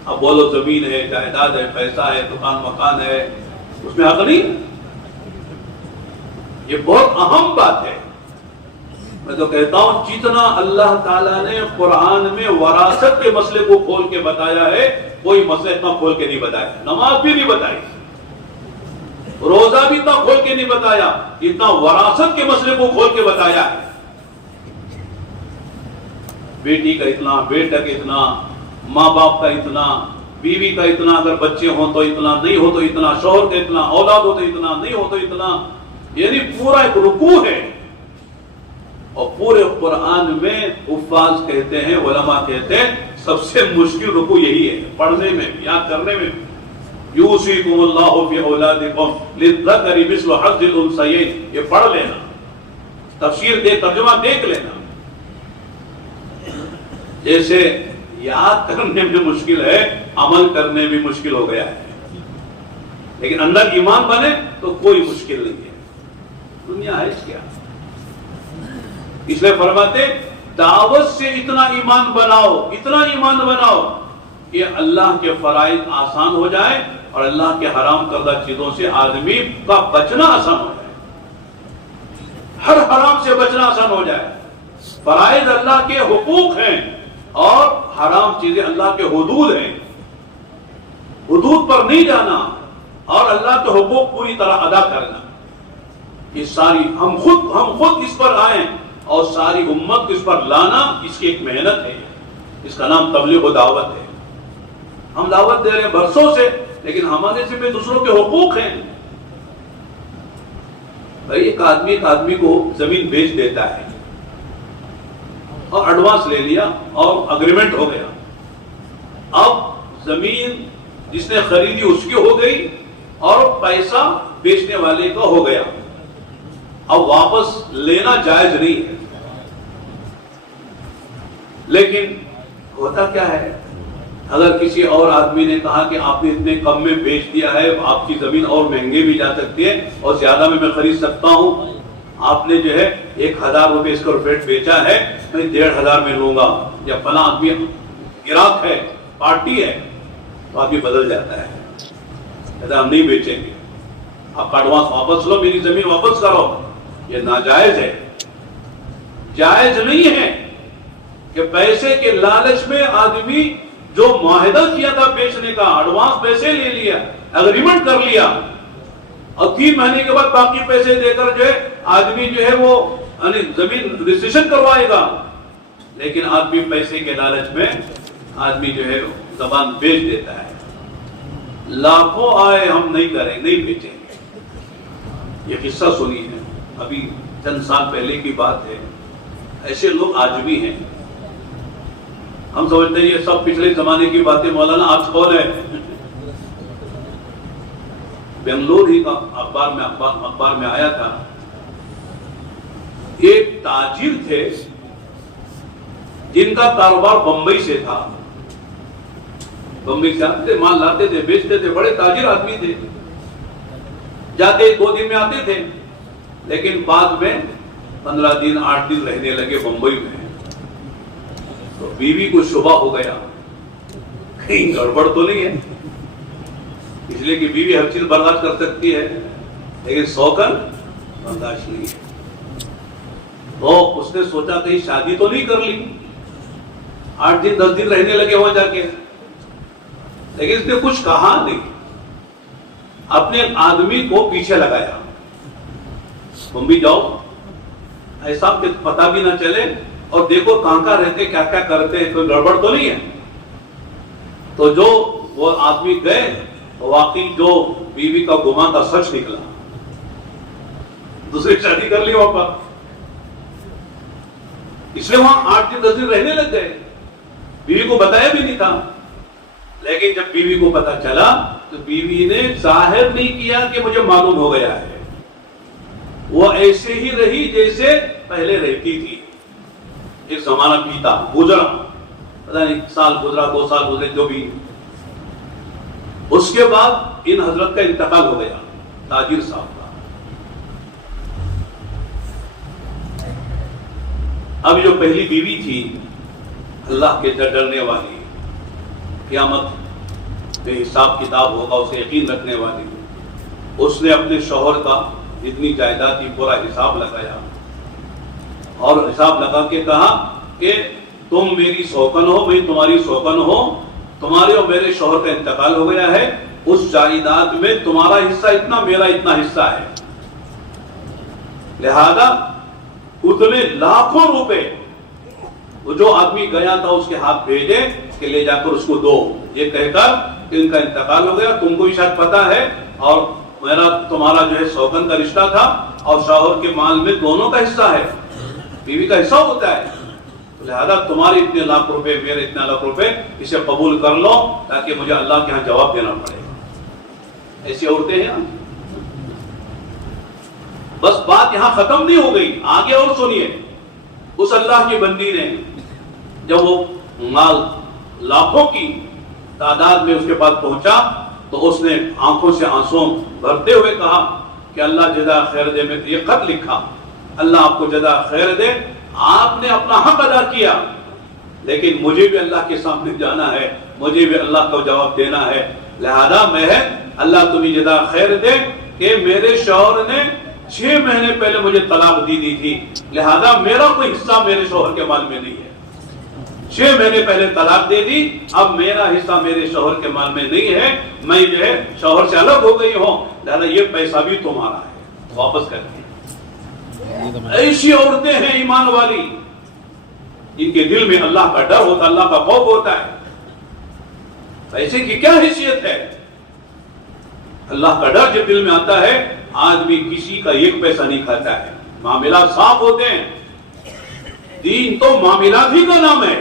اب بولو زمین ہے، جائیداد ہے، پیسہ ہے، دکان مکان ہے، اس میں حق نہیں؟ یہ بہت اہم بات ہے۔ میں تو کہتا ہوں جتنا اللہ تعالیٰ نے قرآن میں وراثت کے مسئلے کو کھول کے بتایا ہے، کوئی مسئلہ اتنا کھول کے نہیں بتایا۔ نماز بھی نہیں بتائی، روزہ بھی اتنا کھول کے نہیں بتایا، اتنا وراثت کے مسئلے کو کھول کے بتایا ہے۔ بیٹی کا اتنا، بیٹا کا اتنا، ماں باپ کا اتنا، بیوی کا اتنا، اگر بچے ہوں تو اتنا، نہیں ہو تو اتنا، شوہر کا اتنا، اولاد ہو تو اتنا، نہیں ہو تو اتنا، یعنی پورا ایک رکوع ہے۔ اور پورے قرآن میں حفاظ کہتے ہیں، علماء کہتے ہیں سب سے مشکل رکوع یہی ہے، پڑھنے میں، یاد کرنے میں۔ یوصیکم اللہ فی اولادکم للذکر مثل حظ الانثیین، یہ پڑھ لینا، تفسیر دے، ترجمہ دیکھ لینا۔ جیسے یاد کرنے میں مشکل ہے، عمل کرنے میں مشکل ہو گیا ہے، لیکن اندر ایمان بنے تو کوئی مشکل نہیں ہے۔ دنیا ہے کیا؟ اس لیے فرماتے دعوت سے اتنا ایمان بناؤ، اتنا ایمان بناؤ کہ اللہ کے فرائض آسان ہو جائے اور اللہ کے حرام کردہ چیزوں سے آدمی کا بچنا آسان ہو جائے، ہر حرام سے بچنا آسان ہو جائے۔ فرائض اللہ کے حقوق ہیں اور حرام چیزیں اللہ کے حدود ہیں، حدود پر نہیں جانا اور اللہ کے حقوق پوری طرح ادا کرنا۔ یہ ساری ہم خود اس پر آئیں اور ساری امت اس پر لانا، اس کی ایک محنت ہے، اس کا نام تبلیغ و دعوت ہے۔ ہم دعوت دے رہے ہیں برسوں سے، لیکن ہمارے ذمہ دوسروں کے حقوق ہیں۔ بھائی ایک آدمی کو زمین بیچ دیتا ہے اور ایڈوانس لے لیا اور اگریمنٹ ہو گیا، اب زمین جس نے خریدی اس کی ہو گئی اور پیسہ بیچنے والے کا ہو گیا۔ اب واپس لینا جائز نہیں ہے، لیکن ہوتا کیا ہے، اگر کسی اور آدمی نے کہا کہ آپ نے اتنے کم میں بیچ دیا ہے، آپ کی زمین اور مہنگے بھی جا سکتی ہے اور زیادہ میں خرید سکتا ہوں، آپ نے جو ہے 1000 روپے اسکوائر فٹ بیچا ہے، میں 1500 میں لوں گا، یا فلاں آدمی گراہک ہے، پارٹی ہے، تو آدمی بدل جاتا ہے، کہتا ہے ہم نہیں بیچیں گے، آپ کا ایڈوانس واپس لو، میری زمین واپس کرو۔ یہ ناجائز ہے، جائز نہیں ہے کہ پیسے کے لالچ میں آدمی جو معاہدہ کیا تھا بیچنے کا، ایڈوانس پیسے لے لیا، اگریمنٹ کر لیا، اور 3 مہینے کے بعد باقی پیسے دے کر جو ہے آدمی جو ہے وہ زمین رجسٹریشن کروائے گا، لیکن آدمی پیسے کے لالچ میں آدمی جو ہے زبان بیچ دیتا ہے۔ لاکھوں آئے ہم نہیں کریں، نہیں بیچیں گے۔ یہ قصہ سنی ہے، ابھی چند سال پہلے کی بات ہے، ایسے لوگ آج بھی ہیں۔ ہم سمجھتے ہیں یہ سب پچھلے زمانے کی باتیں، مولانا آج کون ہے؟ بنگلور ہی کا اخبار میں آیا تھا، ایک تاجر تھے جن کا کاروبار بمبئی سے تھا، بمبئی سے آتے تھے، مال لاتے تھے، بیچتے تھے، بڑے تاجر آدمی تھے، جاتے 2 دن میں آتے تھے، لیکن بعد میں 15 دن 8 دن رہنے لگے بمبئی میں، تو بیوی کو شبہ ہو گیا کہیں گڑبڑ تو نہیں ہے، اس لیے کہ بیوی ہر چیز برداشت کر سکتی ہے لیکن سوکن برداشت نہیں ہے، تو اس نے سوچا کہیں شادی تو نہیں کر لی، 8 دن 10 دن رہنے لگے وہاں جا کے، لیکن اس نے کچھ کہا نہیں، اپنے آدمی کو پیچھے لگایا، بمبئی جاؤ ایسا کہ پتہ بھی نہ چلے اور دیکھو کہاں رہتے، کیا کیا کرتے ہیں، کوئی گڑبڑ تو نہیں ہے۔ تو جو وہ آدمی گئے، واقعی جو بیوی کا گمان تھا سچ نکلا، دوسری شادی کر لی وہاں پر، اس لیے وہاں 8 دن 10 دن رہنے لگ گئے، بیوی کو بتایا بھی نہیں تھا، لیکن جب بیوی کو پتا چلا تو بیوی نے ظاہر نہیں کیا کہ مجھے معلوم ہو گیا ہے، وہ ایسے ہی رہی جیسے پہلے رہتی تھی۔ ایک زمانہ بیتا، گزرا، پتہ نہیں سال گزرا، 2 سال گزرے، جو بھی، اس کے بعد ان حضرت کا انتقال ہو گیا، تاجر صاحب کا۔ اب جو پہلی بیوی تھی، اللہ کے ڈرنے والی، قیامت میں حساب کتاب ہوگا اسے یقین رکھنے والی، اس نے اپنے شوہر کا جتنی جائیداد تھی پورا حساب لگایا، اور حساب لگا کے کہا کہ تم میری سوکن ہو، میں تمہاری سوکن ہو، تمہارے اور میرے شوہر کا انتقال ہو گیا ہے، اس جائیداد میں تمہارا حصہ اتنا، میرا اتنا حصہ ہے، لہذا اتنے لاکھوں روپے وہ جو آدمی گیا تھا اس کے ہاتھ بھیجے کہ لے جا کر اس کو دو، یہ کہہ کر کہ ان کا انتقال ہو گیا، تم کو بھی شاید پتا ہے، اور میرا تمہارا جو ہے سوگن کا رشتہ تھا، اور شوہر کے مال میں دونوں کا حصہ ہے، بیوی کا حصہ ہوتا ہے، لہذا تمہارے اتنے لاکھ روپے، میرے اتنا لاکھ روپے، اسے قبول کر لو تاکہ مجھے اللہ کے ہاں جواب دینا پڑے۔ ایسی عورتیں ہیں، بس بات یہاں ختم نہیں ہو گئی، آگے اور سنیے۔ اس اللہ کی بندی نے جب وہ مال لاکھوں کی تعداد میں اس کے پاس پہنچا تو اس نے آنکھوں سے آنسو بھرتے ہوئے کہا کہ اللہ جزا خیر دے، میں یہ خط لکھا، اللہ آپ کو جزا خیر دے، آپ نے اپنا حق ادا کیا، لیکن مجھے بھی اللہ کے سامنے جانا ہے، مجھے بھی اللہ کو جواب دینا ہے، لہذا میں اللہ تمہیں جزا خیر دے کہ میرے شوہر نے 6 مہینے پہلے مجھے طلاق دی تھی، لہذا میرا کوئی حصہ میرے شوہر کے مال میں نہیں ہے، 6 مہینے پہلے طلاق دے دی، اب میرا حصہ میرے شوہر کے مال میں نہیں ہے، میں جو ہے شوہر سے الگ ہو گئی ہوں، لہذا یہ پیسہ بھی تمہارا ہے، واپس کر کے۔ ایسی عورتیں ہیں ایمان والی، ان کے دل میں اللہ کا ڈر ہوتا، اللہ کا خوف ہوتا ہے، پیسے کی کیا حیثیت ہے؟ اللہ کا ڈر جب دل میں آتا ہے، آدمی کسی کا 1 پیسہ نہیں کھاتا ہے، معاملات صاف ہوتے ہیں۔ دین تو معاملات ہی کا نام ہے،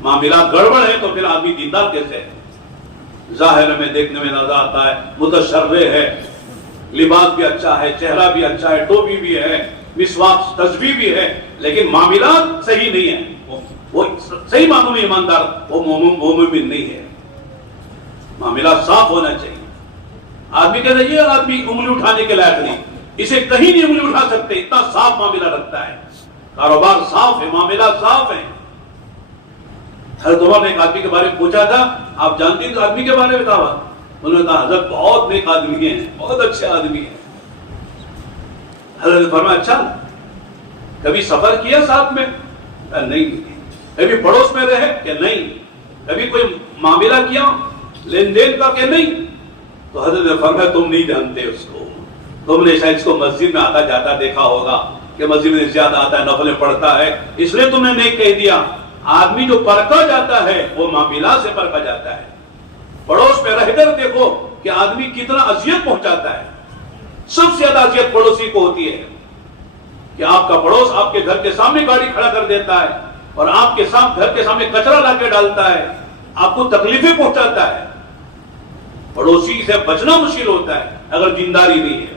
معاملات گڑبڑ ہے تو پھر آدمی دیندار کیسے ہے؟ ظاہر میں دیکھنے میں نظر آتا ہے متشرع ہے، لباس بھی اچھا ہے، چہرہ بھی اچھا ہے، ٹوپی بھی ہے، مسواک تسبیح بھی ہے، لیکن معاملات صحیح نہیں ہے، وہ صحیح معنوں میں ایماندار، وہ مومن نہیں ہے۔ معاملات صاف ہونا چاہیے۔ آدمی کہتا ہے یہ آدمی انگلی اٹھانے کے لائق نہیں، اسے کہیں نہیں انگلی اٹھا سکتے، اتنا صاف معاملہ رکھتا ہے، کاروبار صاف ہے، معاملات صاف ہیں۔ حضرت عمر نے ایک آدمی کے بارے میں پوچھا تھا، آپ جانتے ہیں آدمی کے بارے میں تھا؟ انہوں نے کہا حضرت بہت نیک آدمی ہیں، بہت اچھے آدمی ہیں۔ حضرت نے فرمایا اچھا کبھی سفر کیا ساتھ میں؟ نہیں۔ کبھی پڑوس میں رہے کہ نہیں؟ کبھی کوئی معاملہ کیا لین دین کا کہ نہیں؟ تو حضرت نے فرمایا تم نہیں جانتے اس کو، تم نے شاید اس کو مسجد میں آتا جاتا دیکھا ہوگا کہ مسجد میں زیادہ آتا ہے، نفلیں پڑھتا ہے، اس لیے تم نے نہیں کہہ دیا۔ آدمی جو پرکھا جاتا ہے وہ معاملات سے پرکھا جاتا ہے۔ پڑوس میں رہ کر دیکھو کہ آدمی کتنا اذیت پہنچاتا ہے۔ سب سے زیادہ اذیت پڑوسی کو ہوتی ہے کہ آپ کا پڑوس آپ کے گھر کے سامنے گاڑی کھڑا کر دیتا ہے اور آپ کے گھر کے سامنے کچرا لا کے ڈالتا ہے، آپ کو تکلیفیں پہنچاتا ہے۔ پڑوسی سے بچنا مشکل ہوتا ہے اگر دینداری نہیں ہے۔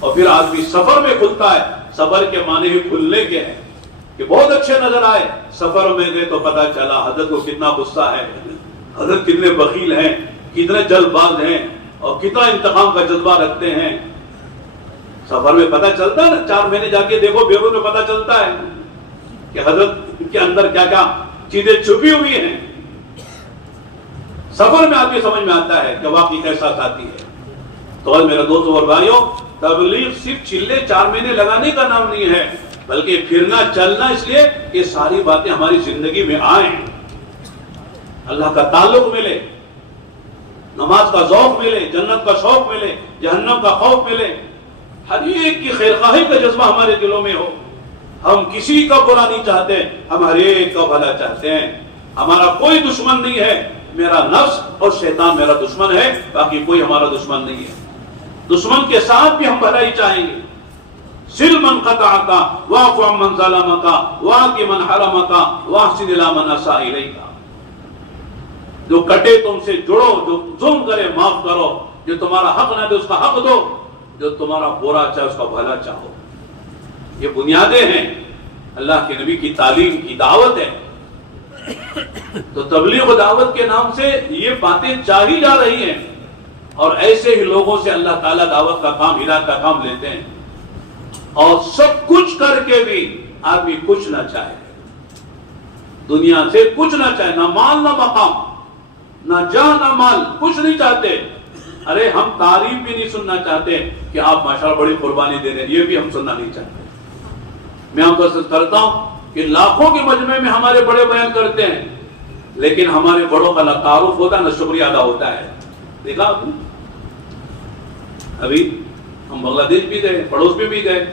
اور پھر آدمی سفر میں کھلتا ہے، سفر کے معنی بھی کھلنے کے ہیں کہ بہت اچھے نظر آئے، سفر میں گئے تو پتا چلا حضرت کو کتنا غصہ ہے، حضرت کتنے بخیل ہیں، کتنے جلد باز ہیں اور کتنا انتقام کا جذبہ رکھتے ہیں۔ سفر میں پتا چلتا ہے نا، 4 مہینے جا کے دیکھو بیرون میں پتا چلتا ہے کہ حضرت کے اندر کیا کیا چیزیں چھپی ہوئی ہیں۔ سفر میں آدمی سمجھ میں آتا ہے کہ واقعی کیسا ساتھی ہے۔ تو آج میرے دوستوں اور بھائیوں، تبلیغ صرف چلے 4 مہینے لگانے کا نام نہیں ہے، بلکہ پھرنا چلنا اس لیے کہ ساری باتیں ہماری زندگی میں آئیں، اللہ کا تعلق ملے، نماز کا ذوق ملے، جنت کا شوق ملے، جہنم کا خوف ملے، ہر ایک کی خیرخواہی کا جذبہ ہمارے دلوں میں ہو۔ ہم کسی کا برا نہیں چاہتے، ہم ہر ایک کا بھلا چاہتے ہیں۔ ہمارا کوئی دشمن نہیں ہے، میرا نفس اور شیطان میرا دشمن ہے، باقی کوئی ہمارا دشمن نہیں ہے۔ دشمن کے ساتھ بھی ہم بھلائی چاہیں گے۔ سل من قطعک واعف عن من ظلمک واعط من حرمک واحسن الی من اساء الیک۔ جو کٹے تم سے جڑو، جو ظلم کرے معاف کرو، جو تمہارا حق نہ دے اس کا حق دو، جو تمہارا برا چاہے اس کا بھلا چاہو۔ یہ بنیادیں ہیں، اللہ کے نبی کی تعلیم کی دعوت ہے۔ تو تبلیغ و دعوت کے نام سے یہ باتیں چاہی جا رہی ہیں، اور ایسے ہی لوگوں سے اللہ تعالیٰ دعوت کا کام، ہدایت کا کام لیتے ہیں۔ اور سب کچھ کر کے بھی آدمی کچھ نہ چاہے، دنیا سے کچھ نہ چاہے، نہ مال نہ مقام، نہ جان نہ مال، کچھ نہیں چاہتے۔ ارے ہم تعریف بھی نہیں سننا چاہتے کہ آپ ماشاءاللہ بڑی قربانی دے رہے ہیں، یہ بھی ہم سننا نہیں چاہتے۔ میں آپ کو سچ کرتا ہوں کہ لاکھوں کے مجمع میں ہمارے بڑے بیان کرتے ہیں، لیکن ہمارے بڑوں کا نہ تعارف ہوتا ہے نہ شکریہ ادا ہوتا ہے۔ دیکھا آپ نے؟ ابھی ہم بنگلہ دیش بھی گئے، پڑوس میں بھی گئے،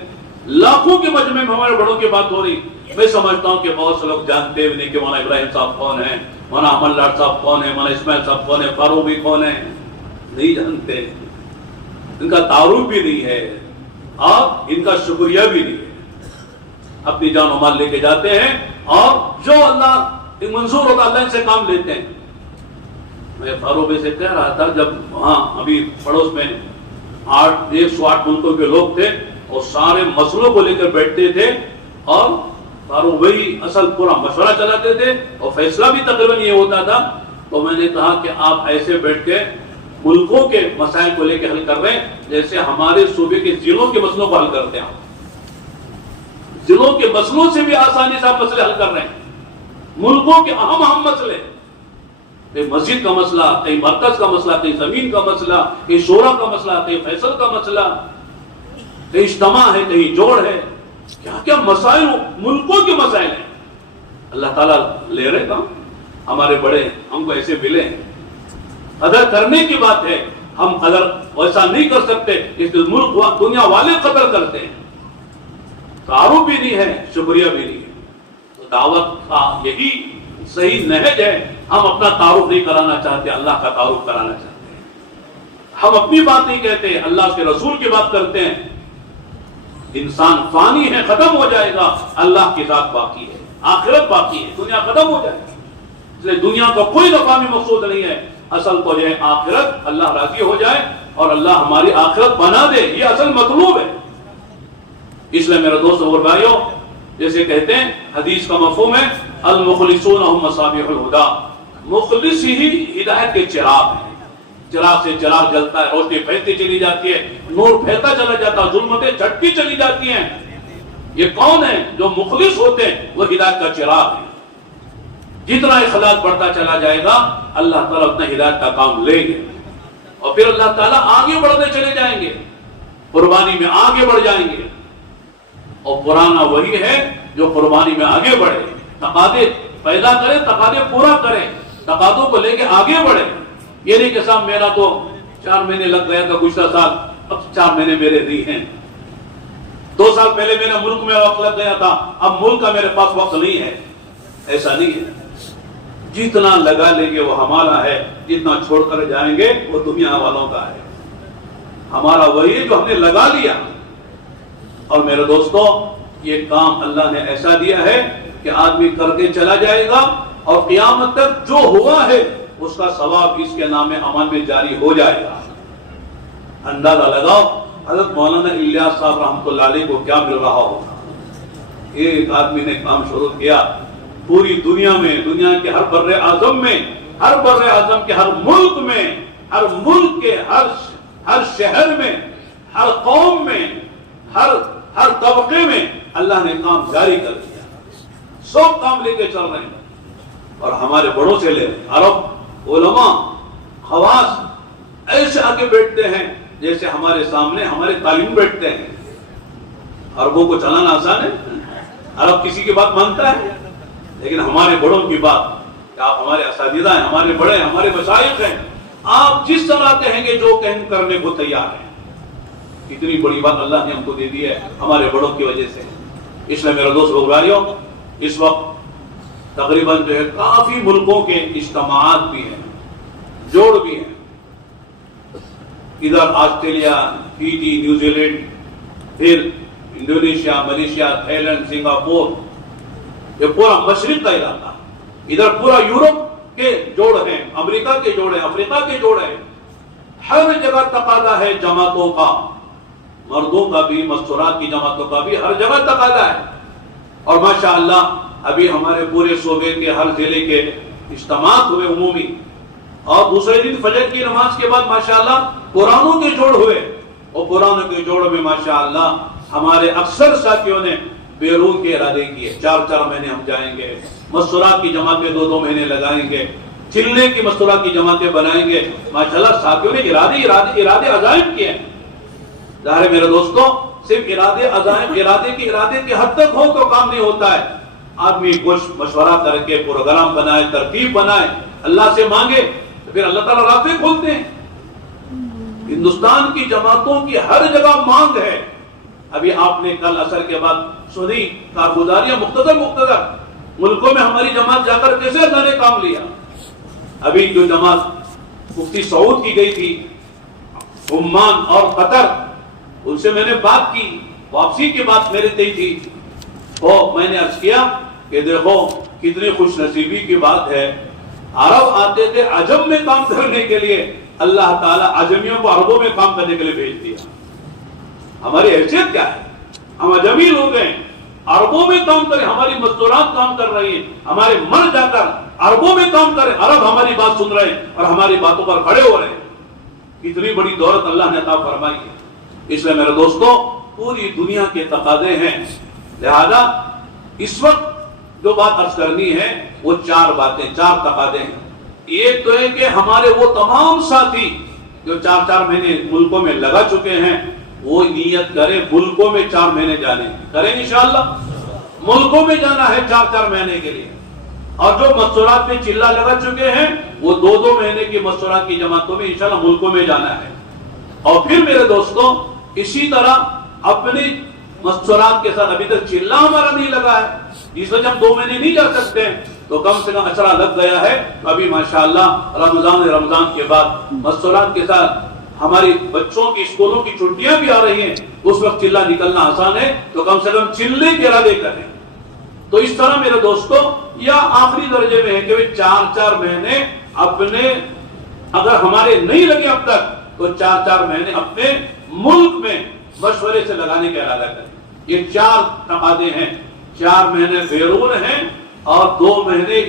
لاکھوں کے مجمع میں ہمارے بڑوں کی بات ہو رہی۔ میں سمجھتا ہوں کہ بہت سے لوگ جانتے بھی نہیں کہ مولانا ابراہیم صاحب کون ہیں، مولانا امن لاڈ صاحب کون ہیں، مولانا اسماعیل صاحب کون ہیں، فاروق بھی کون ہیں، نہیں جانتے، ان کا تعارف بھی نہیں ہے اور ان کا شکریہ بھی نہیں ہے۔ اپنی جان و مال لے کے جاتے ہیں اور جو اللہ منظور ہوتا اللہ ان سے کام لیتے ہیں۔ میں فاروق سے کہہ رہا تھا، جب وہاں ابھی پڑوس میں 108 ملکوں کے لوگ تھے اور سارے مسئلوں کو لے کر بیٹھتے تھے، اور فاروق وہی اصل پورا مشورہ چلاتے تھے اور فیصلہ بھی تقریباً یہ ہوتا تھا۔ تو میں نے کہا کہ آپ ایسے بیٹھ کے ملکوں کے مسائل کو لے کے حل کر رہے ہیں جیسے ہمارے صوبے کے ضلعوں کے مسئلوں کو حل کرتے ہیں۔ ضلعوں کے مسئلوں سے بھی آسانی سے آپ مسئلے حل کر رہے ہیں، ملکوں کے اہم اہم مسئلے، کہیں مسجد کا مسئلہ، کہیں مرکز کا مسئلہ، کہیں زمین کا مسئلہ، کہیں شورا کا مسئلہ، کہیں فیصل کا مسئلہ، کہیں اجتماع ہے، کہیں جوڑ ہے، کیا کیا مسائل ملکوں کے مسائل ہیں۔ اللہ تعالیٰ لے رہے کام، ہمارے بڑے ہم کو ایسے ملے ہیں۔ قدر کرنے کی بات ہے، ہم قدر ویسا نہیں کر سکتے اس ملک دنیا والے قدر کرتے ہیں، تعارف بھی نہیں ہے، شکریہ بھی نہیں ہے۔ تو دعوت کا یہی صحیح نہج ہے، ہم اپنا تعارف نہیں کرانا چاہتے، اللہ کا تعارف کرانا چاہتے ہیں۔ ہم اپنی بات نہیں کہتے، اللہ کے رسول کی بات کرتے ہیں۔ انسان فانی ہے، ختم ہو جائے گا، اللہ کی ذات باقی ہے، آخرت باقی ہے، دنیا ختم ہو جائے گی۔ اس لیے دنیا کا کوئی مقامی مقصود نہیں ہے، اصل تو یہ آخرت، اللہ راضی ہو جائے اور اللہ ہماری آخرت بنا دے، یہ اصل مطلوب ہے۔ اس لیے میرے دوست اور بھائیوں، جیسے کہتے ہیں حدیث کا مفہوم ہے المخلصون هم مصابیح الہدی، مخلص ہی ہدایت کے چراغ ہیں۔ چراغ سے چراغ جلتا ہے، روشنی پھیلتی چلی جاتی ہے، نور پھیلتا چلا جاتا ہے، ظلمتیں جھٹتی چلی جاتی ہیں۔ یہ کون ہے؟ جو مخلص ہوتے ہیں، وہ ہدایت کا چراغ ہے۔ جتنا اخلاص بڑھتا چلا جائے گا اللہ تعالیٰ اتنا ہدایت کا کام لیں گے، اور پھر اللہ تعالیٰ آگے بڑھتے چلے جائیں گے، قربانی میں آگے بڑھ جائیں گے۔ اور پرانا وہی ہے جو قربانی میں آگے بڑھے، تقاضے پیدا کرے، تقاضے پورا کرے، تقاضوں کو لے کے آگے بڑھے۔ یہ نہیں کہ صاحب میرا تو 4 مہینے لگ گیا تھا گزشتہ سال، اب 4 مہینے میرے نہیں ہیں، 2 سال پہلے میرے ملک میں وقت لگ گیا تھا، اب ملک کا میرے پاس وقت نہیں ہے۔ ایسا نہیں ہے، جتنا لگا لیں گے وہ ہمارا ہے، جتنا چھوڑ کر جائیں گے وہ دنیا والوں کا ہے۔ ہمارا وہی ہے جو ہم نے لگا لیا۔ اور میرے دوستوں، یہ کام اللہ نے ایسا دیا ہے کہ آدمی کر کے چلا جائے گا، اور قیامت تک جو ہوا ہے اس کا ثواب اس کے نام عمل میں جاری ہو جائے گا۔ اندازہ لگاؤ حضرت مولانا الیاس صاحب رحمۃ اللہ علیہ کو کیا مل رہا ہوگا۔ ایک آدمی نے کام شروع کیا، پوری دنیا میں، دنیا کے ہر بر اعظم میں، ہر بر اعظم کے ہر ملک میں، ہر ملک کے ہر شہر میں، ہر قوم میں، ہر طبقے میں اللہ نے کام جاری کر دیا۔ سب کام لے کے چل رہے ہیں، اور ہمارے بڑوں سے لے عرب علماء خواص ایسے آگے بیٹھتے ہیں جیسے ہمارے سامنے ہمارے تعلیم بیٹھتے ہیں۔ عربوں کو چلانا آسان ہے، عرب کسی کی بات مانتا ہے، لیکن ہمارے بڑوں کی بات، کہ آپ ہمارے اساتذہ ہیں، ہمارے بڑے ہیں، ہمارے مشائخ ہیں، آپ جس طرح کہیں گے جو کہیں کرنے کو تیار ہیں۔ اتنی بڑی بات اللہ نے ہم کو دے دی ہے ہمارے بڑوں کی وجہ سے۔ اس لیے میرے دوست بھائیوں، اس وقت تقریباً جو ہے کافی ملکوں کے اجتماعات بھی ہیں، جوڑ بھی ہیں، ادھر آسٹریلیا، فیجی، نیوزی لینڈ، پھر Indonesia, Malaysia, Thailand, Singapore, یہ پورا مشرق کا علاقہ، ادھر پورا یورپ کے جوڑ ہیں، امریکہ کے جوڑ ہیں، افریقہ کے جوڑ ہیں۔ ہر جگہ تقاضا ہے جماعتوں کا، مردوں کا بھی، مستورات کی جماعتوں کا بھی، ہر جگہ تقاضا ہے۔ اور ماشاءاللہ ابھی ہمارے پورے صوبے کے ہر ضلع کے اجتماعات ہوئے عمومی، اور دوسرے دن فجر کی نماز کے بعد ماشاءاللہ قرآنوں کے جوڑ ہوئے، اور قرآنوں کے جوڑ میں ماشاءاللہ ہمارے اکثر ساتھیوں نے بیرون کے ارادے کیے، 4 مہینے ہم جائیں گے، مستورات کی جماعتیں 2 مہینے لگائیں گے، چلنے کی مستورات کی جماعتیں بنائیں گے۔ ماشاءاللہ ساتھیوں نے ارادے عزائم کیے۔ ظاہر ہے میرے دوستوں، صرف ارادے عزائم، ارادے کی حد تک ہو تو کام نہیں ہوتا ہے۔ آدمی کچھ مشورہ کر کے پروگرام بنائے، ترتیب بنائے، اللہ سے مانگے، تو پھر اللہ تعالیٰ راستے کھولتے ہیں۔ ہندوستان کی جماعتوں کی ہر جگہ مانگ ہے۔ ابھی آپ نے کل عصر کے بعد سنی کارگزاریاں مختصر ملکوں میں ہماری جماعت جا کر کیسے اللہ نے کام لیا۔ ابھی جو جماعت مفتی سعود کی گئی تھی عمان اور قطر، ان سے میں نے بات کی، واپسی کی بات میرے تھی تھی، تو میں نے عرض کیا کہ دیکھو کتنی خوش نصیبی کی بات ہے، عرب آتے تھے عجم میں کام کرنے کے لیے، اللہ تعالیٰ عجمیوں کو عربوں میں کام کرنے کے لیے بھیج دیا۔ ہماری حیثیت کیا ہے؟ ہم عجمی لوگ ہیں، عربوں میں کام کریں، ہماری مستورات کام کر رہی ہیں، ہمارے مرد جا کر عربوں میں کام کریں، عرب ہماری بات سن رہے ہیں اور ہماری باتوں پر کھڑے ہو رہے ہیں۔ اتنی بڑی دولت اللہ نے عطا فرمائی ہے۔ اس لیے میرے دوستوں، پوری دنیا کے تقاضے ہیں، لہذا اس وقت جو بات عرض کرنی ہے وہ 4 باتیں، 4 تقاضے ہیں۔ ایک تو ہے کہ ہمارے وہ تمام ساتھی جو 4 مہینے ملکوں میں لگا چکے ہیں، وہ نیت کرے ملکوں میں 4 مہینے جانے کریں انشاءاللہ۔ ملکوں میں جانا ہے 4 مہینے کے لیے، اور جو مستورات میں چلہ لگا چکے ہیں وہ 2 مہینے کی مستورات کی جماعتوں میں انشاءاللہ ملکوں میں جانا ہے۔ اور پھر میرے دوستوں، اسی طرح اپنی مستورات کے ساتھ، ابھی تک چلہ ہمارا نہیں لگا ہے، جس وجہ ہم 2 مہینے نہیں جا سکتے ہیں، تو کم سے کم اچرا لگ گیا ہے، تو ابھی ماشاءاللہ رمضان کے بعد مستورات کے ساتھ ہماری بچوں کی اسکولوں کی چھٹیاں بھی آ رہی ہیں، اس وقت چلہ نکلنا آسان ہے، تو کم سے کم چلے کے ارادے کریں۔ تو اس طرح میرے دوستوں، یا آخری درجے میں ہے کہ 4 مہینے اپنے اگر ہمارے نہیں لگے اب تک، تو 4-4 مہینے اپنے ملک میں مشورے سے لگانے کے ارادہ کریں. یہ 4 تقاضے ہیں. 4 مہینے بیرون ہیں اور 2 مہینے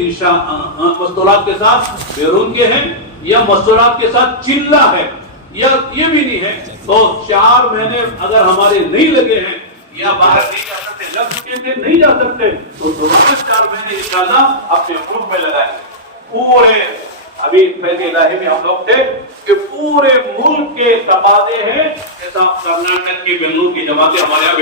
مستورات کے ساتھ بیرون کے ہیں، یا مستورات کے ساتھ چلہ ہے، یا یہ بھی نہیں ہے. تو 4 مہینے اگر ہمارے نہیں لگے ہیں یا باہر نہیں جا سکتے، لگ چکے تھے نہیں جا سکتے، تو دوبارہ 4 مہینے انشاءاللہ اپنے ملک میں لگائیں. پورے ابھی فیض الہی میں ہم لوگ تھے کہ پورے ملک کے تقاضے ہیں. ایسا کرناٹک کی بنگلور کی جماعتیں ہمارے یہاں